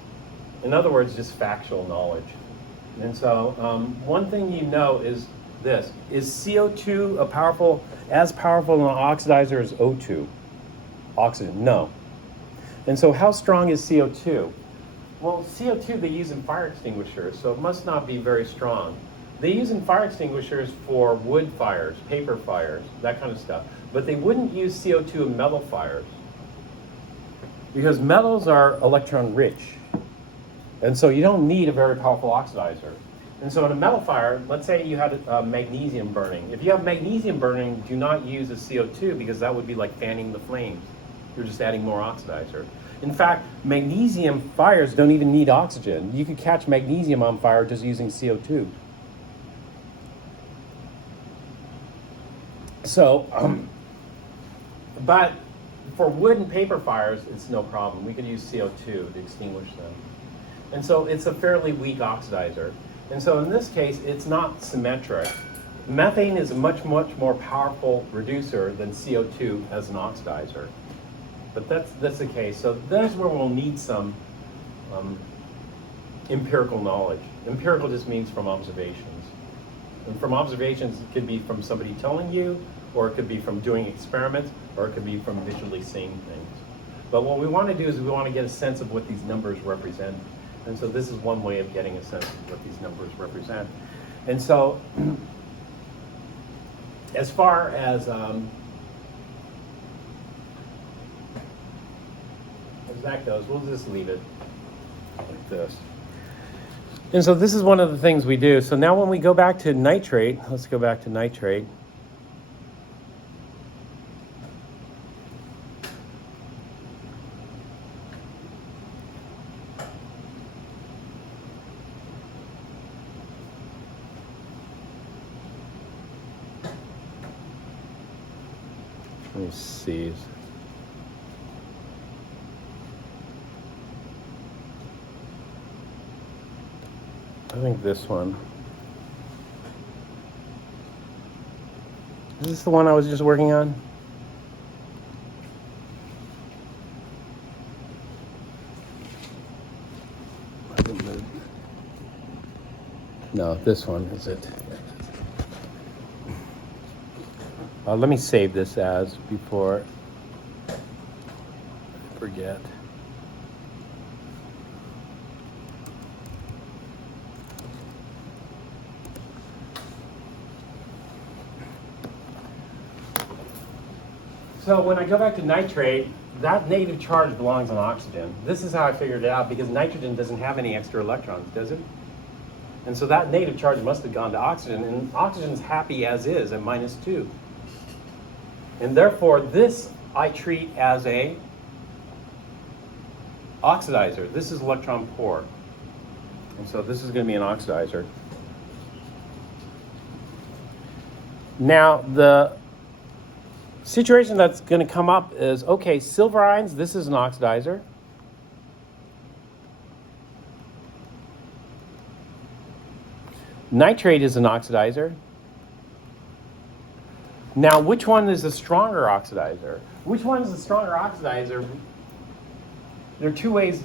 In other words, just factual knowledge. And so one thing you know is this. Is CO2 as powerful an oxidizer as O2? Oxygen, no. And so how strong is CO2? Well, CO2 they use in fire extinguishers, so it must not be very strong. They use in fire extinguishers for wood fires, paper fires, that kind of stuff. But they wouldn't use CO2 in metal fires, because metals are electron rich. And so you don't need a very powerful oxidizer. And so in a metal fire, let's say you had magnesium burning. If you have magnesium burning, do not use a CO2, because that would be like fanning the flames. You're just adding more oxidizer. In fact, magnesium fires don't even need oxygen. You could catch magnesium on fire just using CO2. So, but for wood and paper fires, it's no problem. We could use CO2 to extinguish them. And so it's a fairly weak oxidizer. And so in this case, it's not symmetric. Methane is a much, much more powerful reducer than CO2 as an oxidizer. But that's the case. So that's where we'll need some empirical knowledge. Empirical just means from observations. And from observations, it could be from somebody telling you, or it could be from doing experiments, or it could be from visually seeing things. But what we want to do is we want to get a sense of what these numbers represent. And so this is one way of getting a sense of what these numbers represent. And so as far as that goes, we'll just leave it like this. And so this is one of the things we do. So now when we go back to nitrate, let's go back to nitrate. Let me see. I think this one. Is this the one I was just working on? No, this one is it. Let me save this as before I forget. So when I go back to nitrate, that negative charge belongs on oxygen. This is how I figured it out because nitrogen doesn't have any extra electrons, does it? And so that negative charge must have gone to oxygen, and oxygen's happy as is at -2. And therefore, this I treat as a oxidizer. This is electron poor. And so this is going to be an oxidizer. Now, the situation that's going to come up is, okay, silver ions, this is an oxidizer. Nitrate is an oxidizer. Now, which one is the stronger oxidizer? Which one is the stronger oxidizer? There are two ways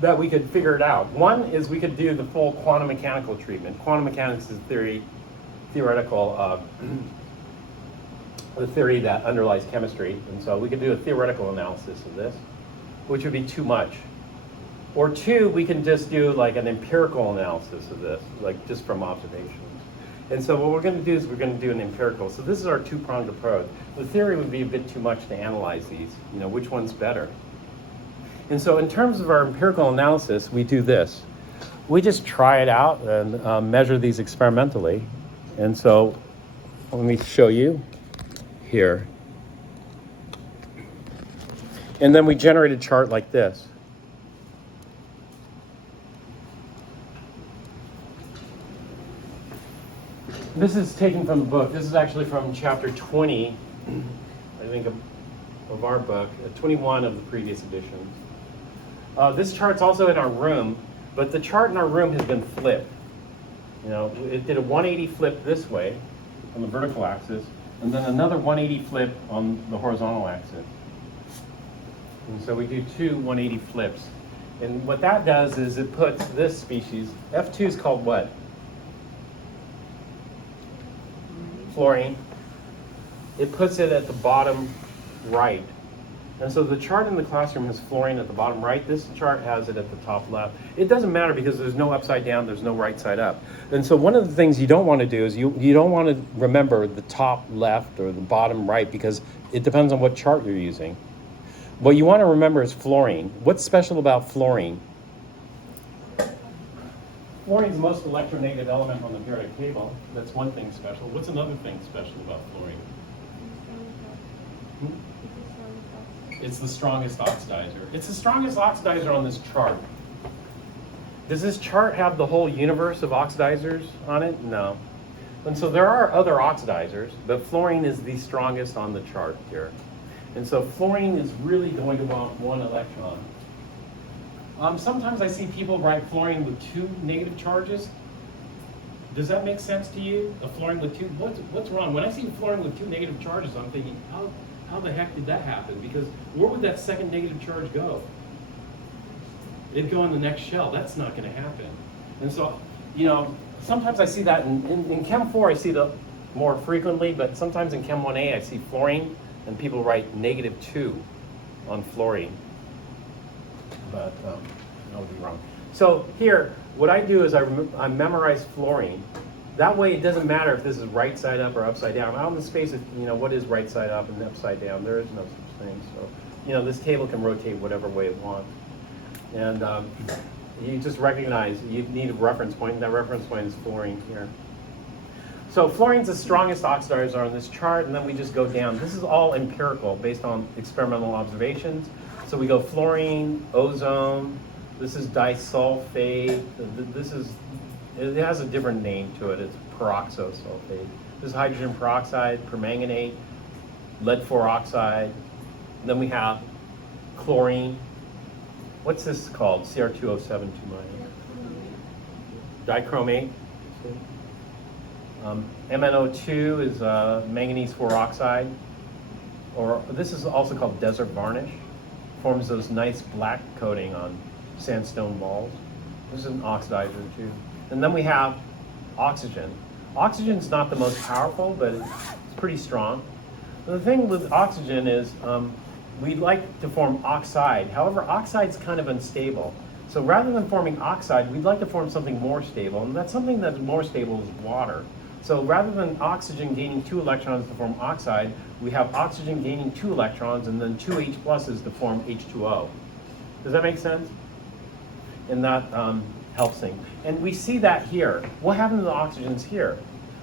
that we could figure it out. One is we could do the full quantum mechanical treatment. Quantum mechanics is theoretical, the theory that underlies chemistry. And so we could do a theoretical analysis of this, which would be too much. Or two, we can just do like an empirical analysis of this, like just from observations. And so what we're going to do is we're going to do an empirical. So this is our two-pronged approach. The theory would be a bit too much to analyze these. You know, which one's better? And so in terms of our empirical analysis, we do this. We just try it out and measure these experimentally. And so let me show you here. And then we generate a chart like this. This is taken from the book. This is actually from chapter 20, I think, of our book, 21 of the previous edition. This chart's also in our room, but the chart in our room has been flipped. You know, it did a 180 flip this way on the vertical axis, and then another 180 flip on the horizontal axis. And so we do two 180 flips. And what that does is it puts this species, F2 is called what? Fluorine. It puts it at the bottom right. And so the chart in the classroom has fluorine at the bottom right. This chart has it at the top left. It doesn't matter because there's no upside down, there's no right side up. And so one of the things you don't want to do is you don't want to remember the top left or the bottom right because it depends on what chart you're using. What you want to remember is fluorine. What's special about fluorine? Fluorine is the most electronegative element on the periodic table. That's one thing special. What's another thing special about fluorine? It's the strongest oxidizer. It's the strongest oxidizer on this chart. Does this chart have the whole universe of oxidizers on it? No. And so there are other oxidizers, but fluorine is the strongest on the chart here. And so fluorine is really going to want one electron. Sometimes I see people write fluorine with two negative charges. Does that make sense to you? A fluorine with two, what's wrong? When I see fluorine with two negative charges, I'm thinking, how the heck did that happen? Because where would that second negative charge go? It'd go in the next shell. That's not going to happen. And so, you know, sometimes I see that in Chem 4, I see that more frequently, but sometimes in Chem 1A, I see fluorine, and people write -2 on fluorine. But that would be wrong. So here, what I do is I memorize fluorine. That way it doesn't matter if this is right side up or upside down. Out in the space, you know, what is right side up and upside down? There is no such thing. So, you know, this table can rotate whatever way it wants. And you just recognize you need a reference point, and that reference point is fluorine here. So fluorine's the strongest oxidizer on this chart, and then we just go down. This is all empirical based on experimental observations. So we go fluorine, ozone, this is disulfate, it has a different name to it, it's peroxosulfate. This is hydrogen peroxide, permanganate, lead-4 oxide, and then we have chlorine. What's this called? Cr2O7 2-. dichromate. MnO2 is manganese 4 oxide, or this is also called desert varnish. Forms those nice black coating on sandstone walls. This is an oxidizer too. And then we have oxygen. Oxygen's not the most powerful, but it's pretty strong. The thing with oxygen is we'd like to form oxide. However, oxide's kind of unstable. So rather than forming oxide, we'd like to form something more stable. And that's something that's more stable is water. So rather than oxygen gaining 2 electrons to form oxide, we have oxygen gaining 2 electrons and then 2 H pluses to form H2O. Does that make sense? And that helps things. And we see that here. What happened to the oxygens here?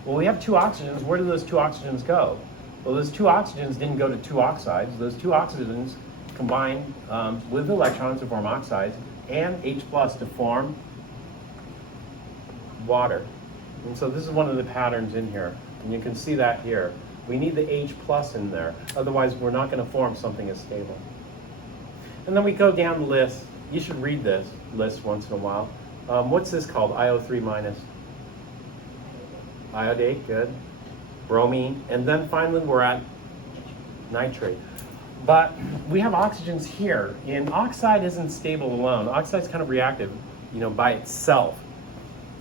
Well, we have 2 oxygens. Where do those 2 oxygens go? Well, those 2 oxygens didn't go to 2 oxides. Those 2 oxygens combined with electrons to form oxides and H plus to form water. And so this is one of the patterns in here. And you can see that here. We need the H plus in there. Otherwise, we're not going to form something as stable. And then we go down the list. You should read this list once in a while. What's this called? IO3 minus. Iodate, good. Bromine. And then finally, we're at nitrate. But we have oxygens here, and oxide isn't stable alone. Oxide's kind of reactive, by itself.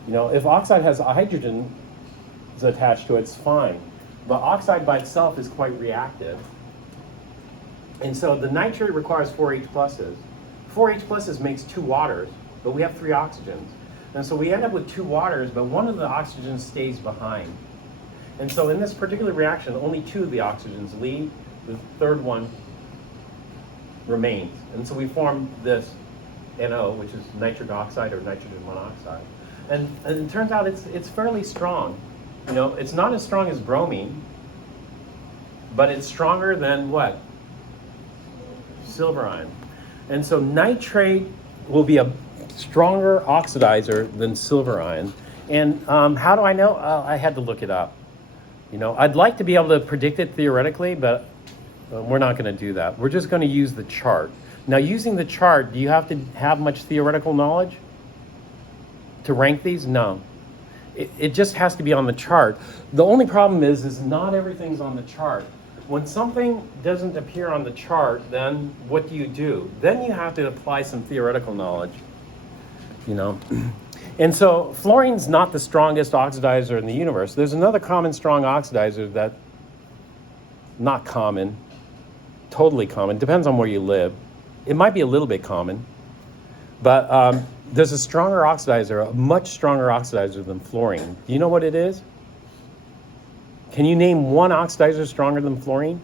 If oxide has a hydrogen attached to it, it's fine. But oxide by itself is quite reactive. And so the nitrate requires 4 H pluses. 4 H pluses makes 2 waters, but we have 3 oxygens. And so we end up with 2 waters, but one of the oxygens stays behind. And so in this particular reaction, only 2 of the oxygens leave, the third one remains. And so we form this NO, which is nitric oxide or nitrogen monoxide. And it turns out it's fairly strong. It's not as strong as bromine, but it's stronger than what? Silver ion. And so nitrate will be a stronger oxidizer than silver ion. And how do I know? I had to look it up. I'd like to be able to predict it theoretically, but we're not going to do that. We're just going to use the chart. Now, using the chart, do you have to have much theoretical knowledge to rank these? No. It just has to be on the chart. The only problem is not everything's on the chart. When something doesn't appear on the chart, then what do? Then you have to apply some theoretical knowledge, And so fluorine's not the strongest oxidizer in the universe. There's another common strong oxidizer that, not common, totally common, depends on where you live. It might be a little bit common, but there's a stronger oxidizer, a much stronger oxidizer than fluorine. Do you know what it is? Can you name one oxidizer stronger than fluorine?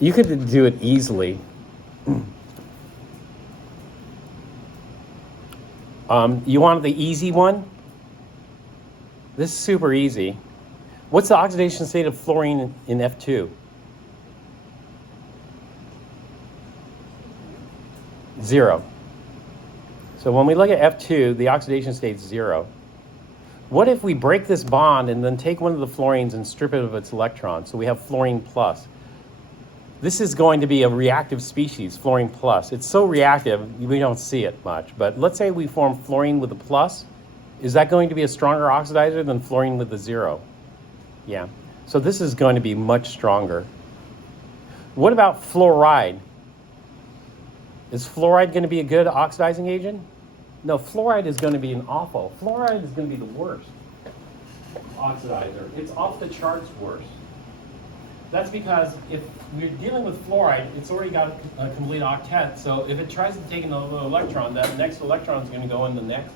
You could do it easily. You want the easy one? This is super easy. What's the oxidation state of fluorine in F2? 0. So when we look at F2, the oxidation state is 0. What if we break this bond and then take one of the fluorines and strip it of its electrons? So we have fluorine plus. This is going to be a reactive species, fluorine plus. It's so reactive, we don't see it much. But let's say we form fluorine with a plus. Is that going to be a stronger oxidizer than fluorine with a 0? Yeah. So this is going to be much stronger. What about fluoride? Is fluoride going to be a good oxidizing agent? No, fluoride is going to be an awful. Fluoride is going to be the worst oxidizer. It's off the charts worse. That's because if we're dealing with fluoride, it's already got a complete octet. So if it tries to take another electron, that next electron is going to go in the next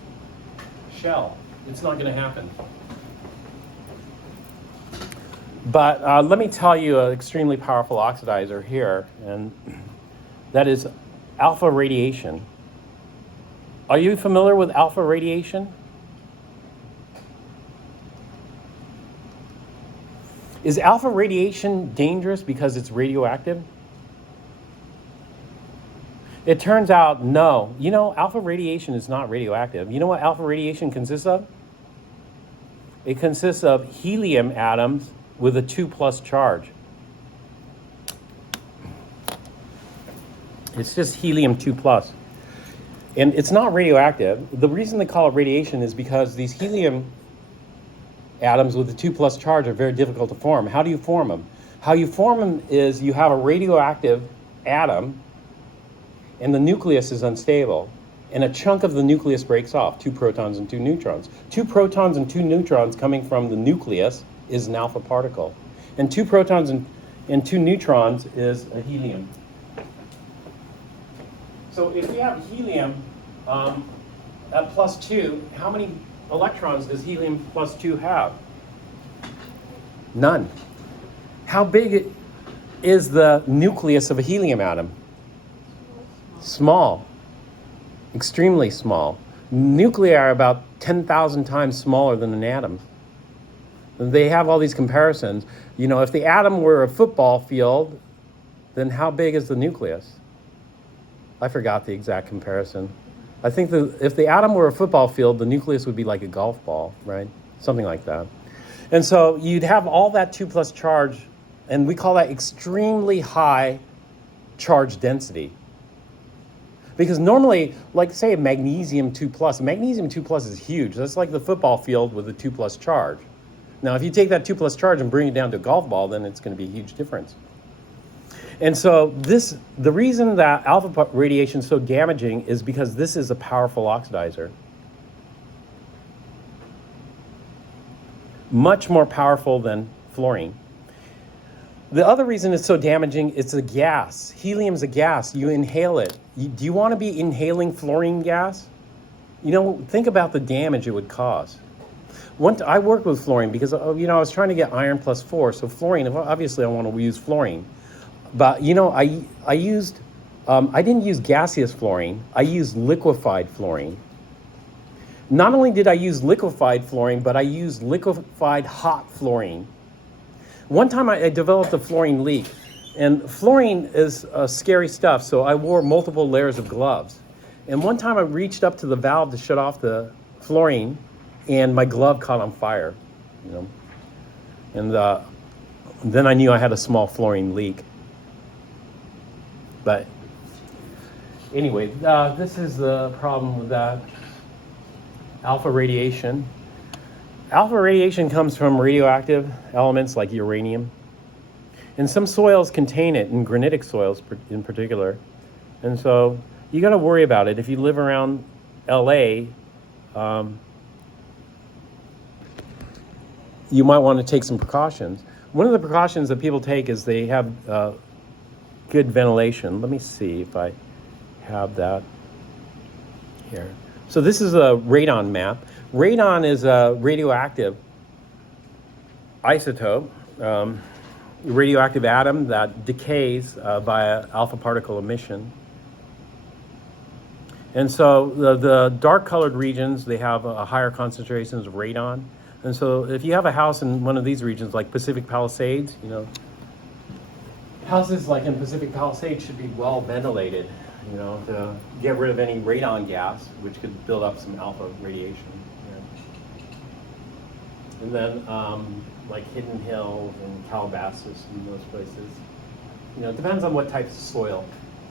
shell. It's not going to happen. But let me tell you an extremely powerful oxidizer here, and that is alpha radiation. Are you familiar with alpha radiation? Is alpha radiation dangerous because it's radioactive? It turns out, no. You know, alpha radiation is not radioactive. You know what alpha radiation consists of? It consists of helium atoms with a 2+ charge. It's just helium 2+. And it's not radioactive. The reason they call it radiation is because these helium atoms with a 2+ charge are very difficult to form. How do you form them? How you form them is you have a radioactive atom and the nucleus is unstable. And a chunk of the nucleus breaks off, 2 protons and 2 neutrons. 2 protons and 2 neutrons coming from the nucleus is an alpha particle. And 2 protons and 2 neutrons is a helium. So if you have helium at +2, how many electrons does helium +2 have? None. How big is the nucleus of a helium atom? Small. Extremely small. Nuclei are about 10,000 times smaller than an atom. They have all these comparisons. You know, if the atom were a football field, then how big is the nucleus? I forgot the exact comparison. I think if the atom were a football field, the nucleus would be like a golf ball, right? Something like that. And so you'd have all that 2+ charge, and we call that extremely high charge density. Because normally, like say magnesium 2+, magnesium 2+ is huge. That's like the football field with a 2+ charge. Now, if you take that 2+ charge and bring it down to a golf ball, then it's going to be a huge difference. And so the reason that alpha radiation is so damaging is because this is a powerful oxidizer. Much more powerful than fluorine. The other reason it's so damaging, it's a gas. Helium's a gas. You inhale it. Do you want to be inhaling fluorine gas? You know, think about the damage it would cause. I worked with fluorine because, you know, I was trying to get iron +4. So fluorine, obviously I want to use fluorine. But, you know, I didn't use gaseous fluorine. I used liquefied fluorine. Not only did I use liquefied fluorine, but I used liquefied hot fluorine. One time I developed a fluorine leak. And fluorine is scary stuff, so I wore multiple layers of gloves. And one time I reached up to the valve to shut off the fluorine, and my glove caught on fire, you know. And then I knew I had a small fluorine leak. But anyway, this is the problem with that alpha radiation. Alpha radiation comes from radioactive elements like uranium. And some soils contain it, in granitic soils in particular. And so you got to worry about it. If you live around LA, you might want to take some precautions. One of the precautions that people take is they have good ventilation. Let me see if I have that here. So this is a radon map. Radon is a radioactive isotope, radioactive atom that decays via alpha particle emission. And so the dark colored regions, they have higher concentrations of radon. And so if you have a house in one of these regions, like Pacific Palisades, you know, houses like in Pacific Palisades should be well ventilated, you know, to get rid of any radon gas, which could build up some alpha radiation. Yeah. And then like Hidden Hills and Calabasas and those places, you know, it depends on what types of soil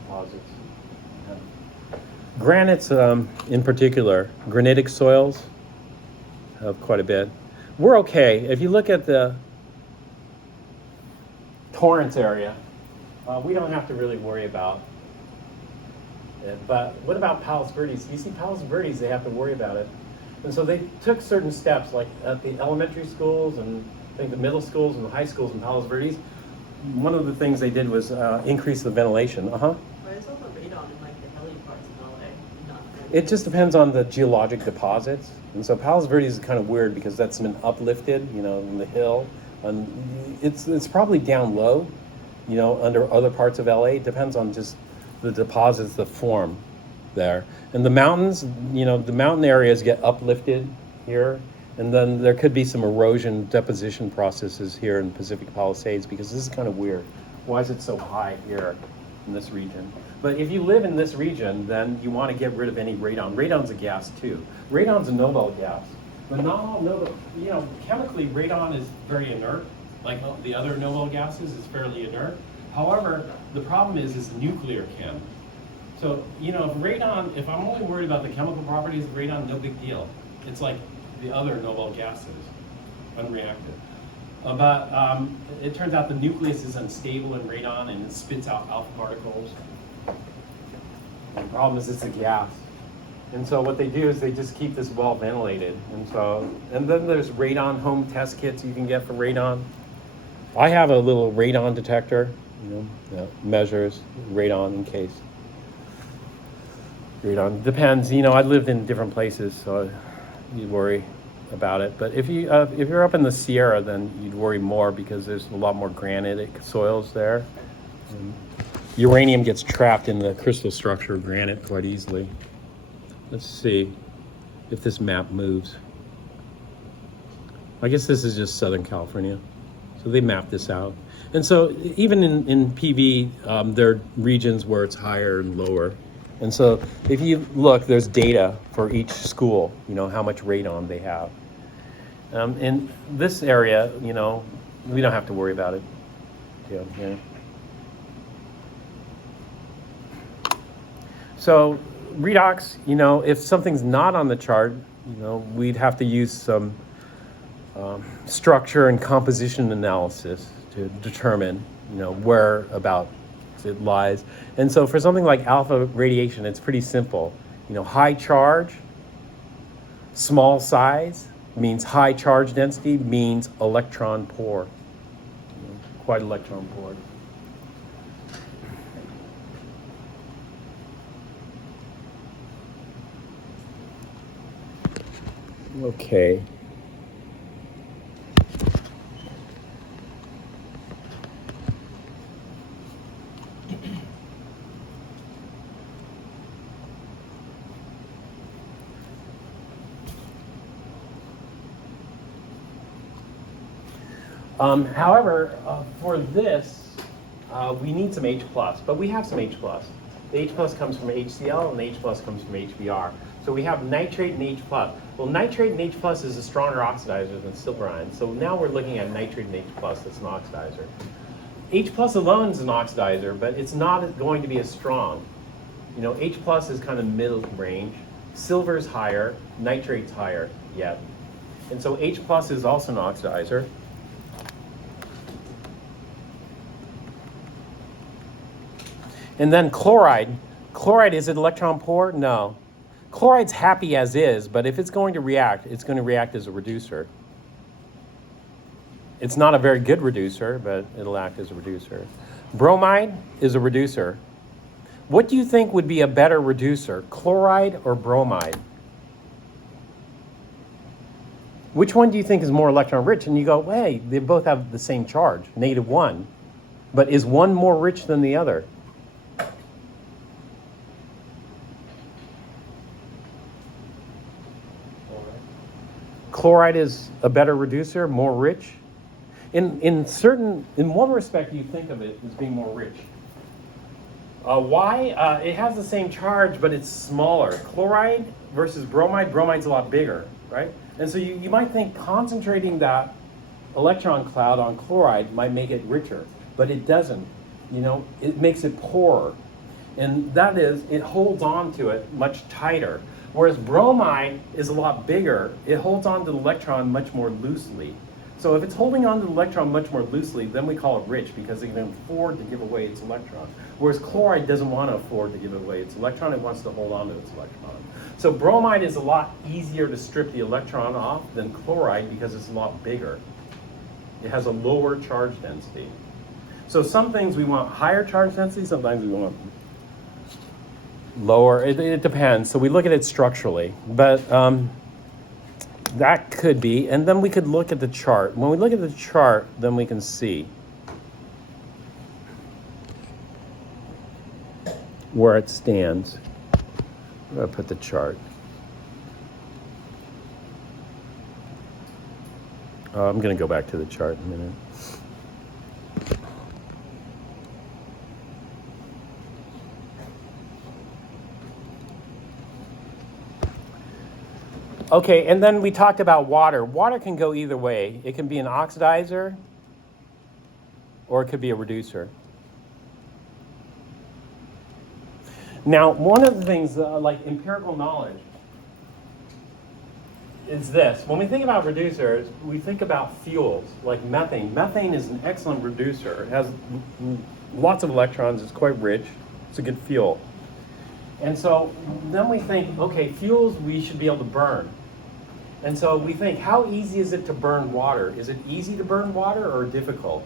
deposits. Yeah. Granites in particular, granitic soils have quite a bit. We're okay. If you look at the Torrance area, we don't have to really worry about it. But what about Palos Verdes? You see Palos Verdes, they have to worry about it. And so they took certain steps, like at the elementary schools and I think the middle schools and the high schools in Palos Verdes. One of the things they did was increase the ventilation. Why is all the radon in like the hilly parts of LA? It just depends on the geologic deposits. And so Palos Verdes is kind of weird because that's been uplifted, you know, in the hill. And it's probably down low, you know, under other parts of LA. It depends on just the deposits that form there. And the mountains, you know, the mountain areas get uplifted here. And then there could be some erosion deposition processes here in Pacific Palisades because this is kind of weird. Why is it so high here? in this region. But if you live in this region, then you want to get rid of any radon. Radon's a gas too. Radon's a Nobel gas. But not all Nobel, chemically radon is very inert. Like the other Nobel gases is fairly inert. However, the problem is nuclear chem. So, if radon, if I'm only worried about the chemical properties of radon, no big deal. It's like the other Nobel gases, unreactive. But it turns out the nucleus is unstable in radon and it spits out alpha particles. And the problem is it's a gas. And so what they do is they just keep this well ventilated. And then there's radon home test kits you can get for radon. I have a little radon detector, that measures radon in case. Radon depends. I lived in different places, so you worry about it. But if you're up in the Sierra, then you'd worry more because there's a lot more granitic soils there. And uranium gets trapped in the crystal structure of granite quite easily. Let's see if this map moves. I guess this is just Southern California. So they mapped this out. And so even in PV, there are regions where it's higher and lower. And so if you look, there's data for each school, how much radon they have. In this area, we don't have to worry about it. Yeah. So redox, if something's not on the chart, we'd have to use some structure and composition analysis to determine, whereabouts it lies. And so for something like alpha radiation, it's pretty simple. High charge, small size means high charge density means electron poor. Quite electron poor. Okay. However, for this, we need some H+, but we have some H+. The H+ comes from HCl and the H+ comes from HBr. So we have nitrate and H+. Well, nitrate and H+ is a stronger oxidizer than silver ion. So now we're looking at nitrate and H+ that's an oxidizer. H+ alone is an oxidizer, but it's not going to be as strong. H+ is kind of middle range. Silver's higher, nitrate's higher yet. And so H+ is also an oxidizer. And then chloride. Chloride, is it electron poor? No. Chloride's happy as is, but if it's going to react, it's going to react as a reducer. It's not a very good reducer, but it'll act as a reducer. Bromide is a reducer. What do you think would be a better reducer, chloride or bromide? Which one do you think is more electron rich? And you go, hey, they both have the same charge, -1. But is one more rich than the other? Chloride is a better reducer, more rich. In one respect, you think of it as being more rich. Why? It has the same charge, but it's smaller. Chloride versus bromide, bromide's a lot bigger, right? And so you might think concentrating that electron cloud on chloride might make it richer, but it doesn't. It makes it poorer. And that is, it holds on to it much tighter. Whereas bromide is a lot bigger, it holds on to the electron much more loosely. So if it's holding on to the electron much more loosely, then we call it rich because it can afford to give away its electron. Whereas chloride doesn't want to afford to give away its electron, it wants to hold on to its electron. So bromide is a lot easier to strip the electron off than chloride because it's a lot bigger. It has a lower charge density. So some things we want higher charge density, sometimes we want lower. It depends. So we look at it structurally, but that could be, and then we could look at the chart. When we look at the chart, then we can see where it stands. I'm going to put the chart. I'm going to go back to the chart in a minute. Okay, and then we talked about water. Water can go either way. It can be an oxidizer, or it could be a reducer. Now, one of the things, like empirical knowledge, is this. When we think about reducers, we think about fuels, like methane. Methane is an excellent reducer. It has lots of electrons. It's quite rich. It's a good fuel. And so then we think, okay, fuels we should be able to burn. And so we think, how easy is it to burn water? Is it easy to burn water or difficult?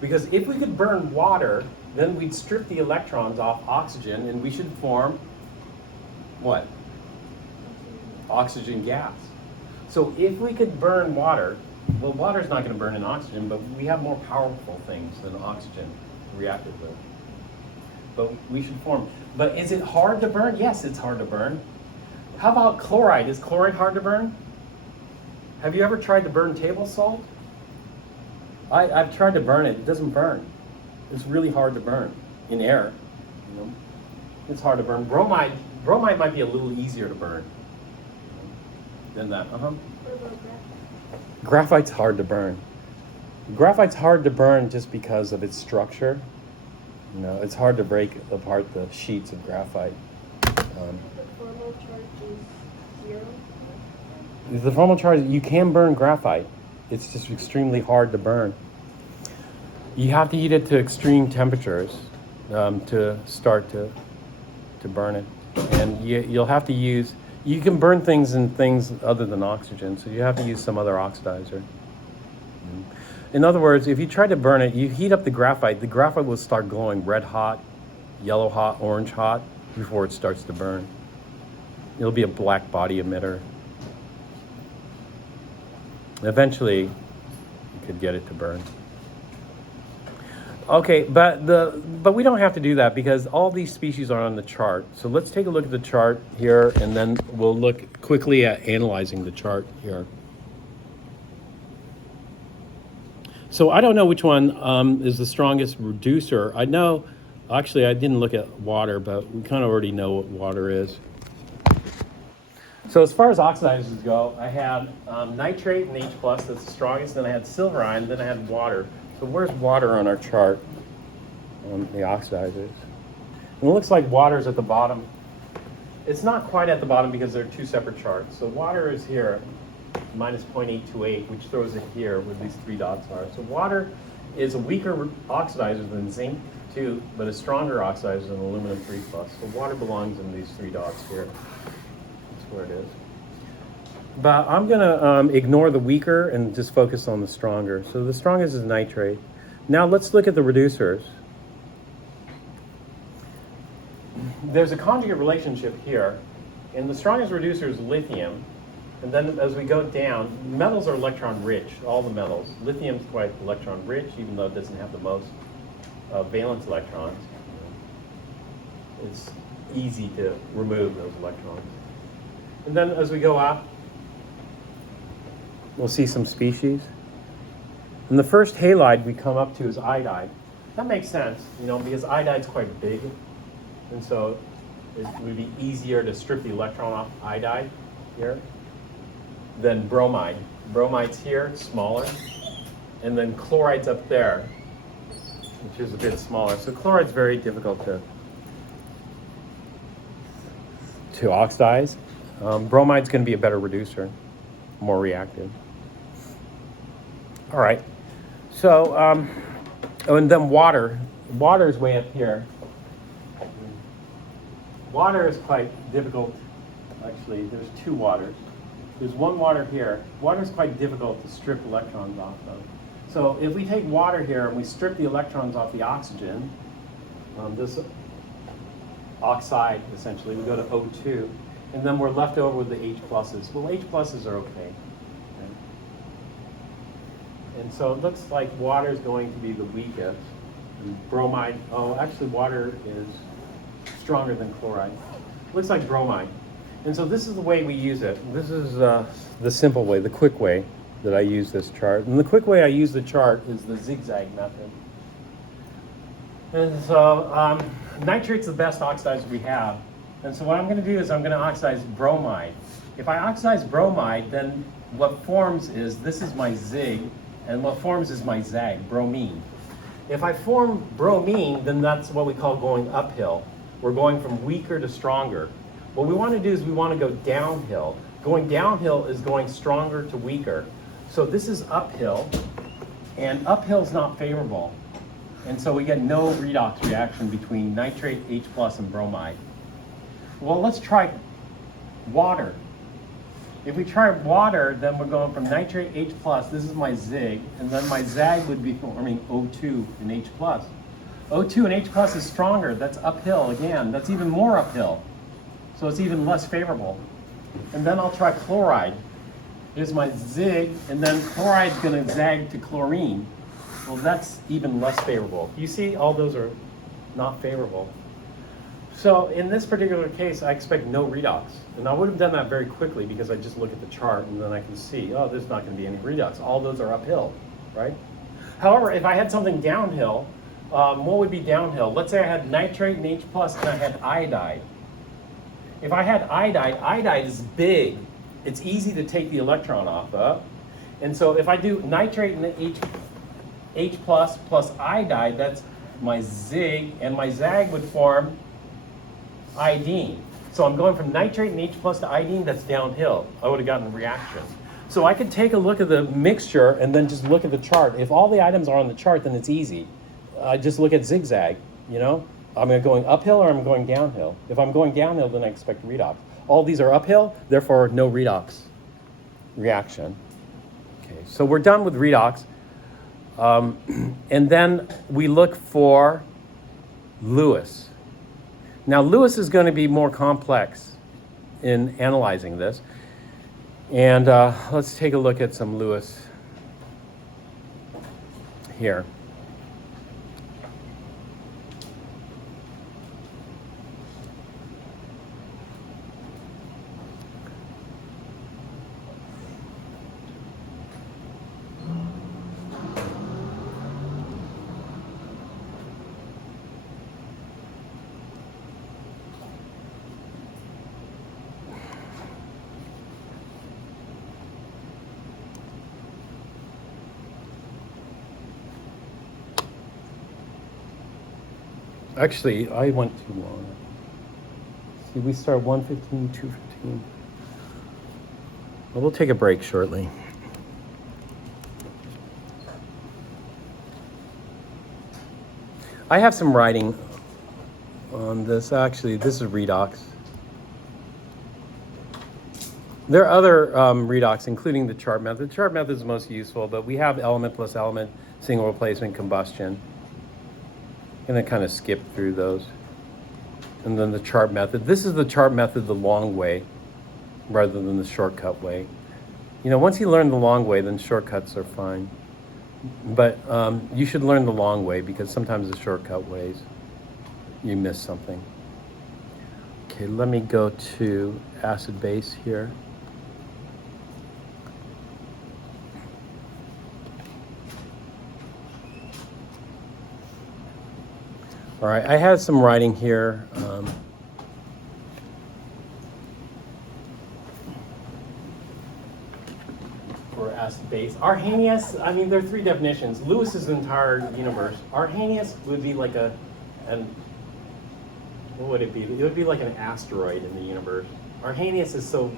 Because if we could burn water, then we'd strip the electrons off oxygen and we should form what? Oxygen gas. So if we could burn water, well, water's not going to burn in oxygen, but we have more powerful things than oxygen to react with. But we should form. But is it hard to burn? Yes, it's hard to burn. How about chloride? Is chloride hard to burn? Have you ever tried to burn table salt? I've tried to burn it. It doesn't burn. It's really hard to burn in air. You know? It's hard to burn. Bromide might be a little easier to burn than that. What about graphite? Graphite's hard to burn. Graphite's hard to burn just because of its structure. You know, it's hard to break apart the sheets of graphite. The formal charge is 0? The formal charge, you can burn graphite. It's just extremely hard to burn. You have to heat it to extreme temperatures to start to burn it. And you'll have to use, you can burn things in things other than oxygen, so you have to use some other oxidizer. In other words, if you try to burn it, you heat up the graphite will start glowing red hot, yellow hot, orange hot before it starts to burn. It'll be a black body emitter. Eventually, you could get it to burn. Okay, but we don't have to do that because all these species are on the chart. So let's take a look at the chart here, and then we'll look quickly at analyzing the chart here. So I don't know which one is the strongest reducer. I know, actually I didn't look at water, but we kind of already know what water is. So as far as oxidizers go, I had nitrate and H+, that's the strongest, then I had silver ion, then I had water. So where's water on our chart, on the oxidizers? And it looks like water's at the bottom. It's not quite at the bottom because they're two separate charts. So water is here, minus 0.828, which throws it here where these three dots are. So water is a weaker oxidizer than zinc 2, but a stronger oxidizer than aluminum 3+. So water belongs in these three dots here. That's where it is. But I'm going to ignore the weaker and just focus on the stronger. So the strongest is nitrate. Now let's look at the reducers. There's a conjugate relationship here, and the strongest reducer is lithium. And then as we go down, metals are electron rich, all the metals. Lithium's quite electron rich, even though it doesn't have the most valence electrons. It's easy to remove those electrons. And then as we go up, we'll see some species. And the first halide we come up to is iodide. That makes sense, because iodide's quite big. And so it would be easier to strip the electron off iodide here than bromide. Bromide's here, it's smaller. And then chloride's up there, which is a bit smaller. So chloride's very difficult to oxidize. Bromide's going to be a better reducer, more reactive. All right. So, and then water. Water is way up here. Water is quite difficult. Actually, there's two waters. There's one water here. Water is quite difficult to strip electrons off of. So if we take water here and we strip the electrons off the oxygen, this oxide, essentially, we go to O2, and then we're left over with the H pluses. Well, H pluses are okay. And so it looks like water is going to be the weakest. And bromide, actually water is stronger than chloride. Looks like bromide. And so this is the way we use it. This is the simple way, the quick way that I use this chart. And the quick way I use the chart is the zigzag method. And so nitrate's the best oxidizer we have. And so what I'm going to do is I'm going to oxidize bromide. If I oxidize bromide, then what forms is, this is my zig, and what forms is my zag, bromine. If I form bromine, then that's what we call going uphill. We're going from weaker to stronger. What we want to do is we want to go downhill. Going downhill is going stronger to weaker. So this is uphill, and uphill is not favorable. And so we get no redox reaction between nitrate, H+, and bromide. Well, let's try water. If we try water, then we're going from nitrate, H+, this is my zig, and then my zag would be forming O2 and H+. O2 and H+ is stronger, that's uphill again, that's even more uphill. So it's even less favorable. And then I'll try chloride. Here's my zig, and then chloride's gonna zag to chlorine. Well, that's even less favorable. You see, all those are not favorable. So in this particular case, I expect no redox. And I would have done that very quickly because I just look at the chart and then I can see, oh, there's not going to be any redox. All those are uphill, right? However, if I had something downhill, what would be downhill? Let's say I had nitrate and H+, and I had iodide. If I had iodide, iodide is big. It's easy to take the electron off of. And so if I do nitrate and H++ plus iodide, that's my zig, and my zag would form iodine. So I'm going from nitrate and H+ to iodine, that's downhill. I would have gotten a reaction. So I could take a look at the mixture and then just look at the chart. If all the items are on the chart, then it's easy. I just look at zigzag, you know? I'm going uphill or I'm going downhill. If I'm going downhill, then I expect redox. All these are uphill, therefore no redox reaction. Okay, so we're done with redox. And then we look for Lewis. Now, Lewis is going to be more complex in analyzing this. And let's take a look at some Lewis here. Actually, I went too long. See, we start 1:15, 2:15. Well, we'll take a break shortly. I have some writing on this. Actually, this is redox. There are other redox, including the chart method. The chart method is most useful, but we have element plus element, single replacement, combustion. I'm going to kind of skip through those. And then the chart method. This is the chart method the long way rather than the shortcut way. You know, once you learn the long way, then shortcuts are fine. But you should learn the long way because sometimes the shortcut ways, you miss something. Okay, let me go to acid base here. All right, I have some writing here. For acid base. Arrhenius, I mean, there are three definitions. Lewis is the entire universe. Arrhenius would be like what would it be? It would be like an asteroid in the universe. Arrhenius is so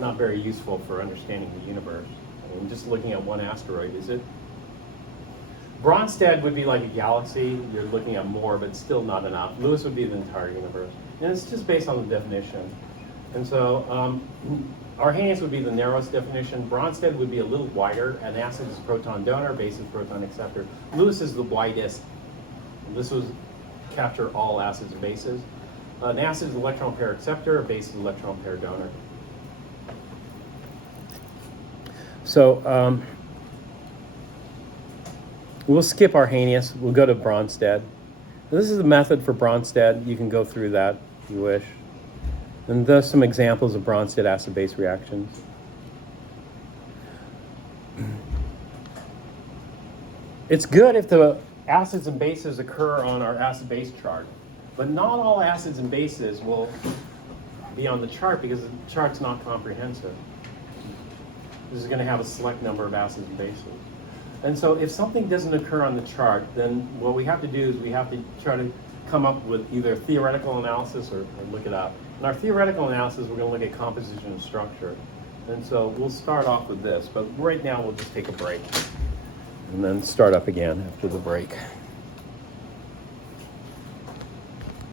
not very useful for understanding the universe. I mean, just looking at one asteroid, is it? Bronsted would be like a galaxy. You're looking at more, but still not enough. Lewis would be the entire universe. And it's just based on the definition. And so Arrhenius would be the narrowest definition. Bronsted would be a little wider. An acid is proton donor, base is proton acceptor. Lewis is the widest. This would capture all acids and bases. An acid is electron pair acceptor, a base is electron pair donor. So we'll skip Arrhenius. We'll go to Bronsted. This is the method for Bronsted. You can go through that if you wish. And there's some examples of Bronsted acid-base reactions. It's good if the acids and bases occur on our acid-base chart. But not all acids and bases will be on the chart because the chart's not comprehensive. This is going to have a select number of acids and bases. And so if something doesn't occur on the chart, then what we have to do is we have to try to come up with either theoretical analysis or look it up. In our theoretical analysis, we're going to look at composition and structure. And so we'll start off with this, but right now we'll just take a break and then start up again after the break.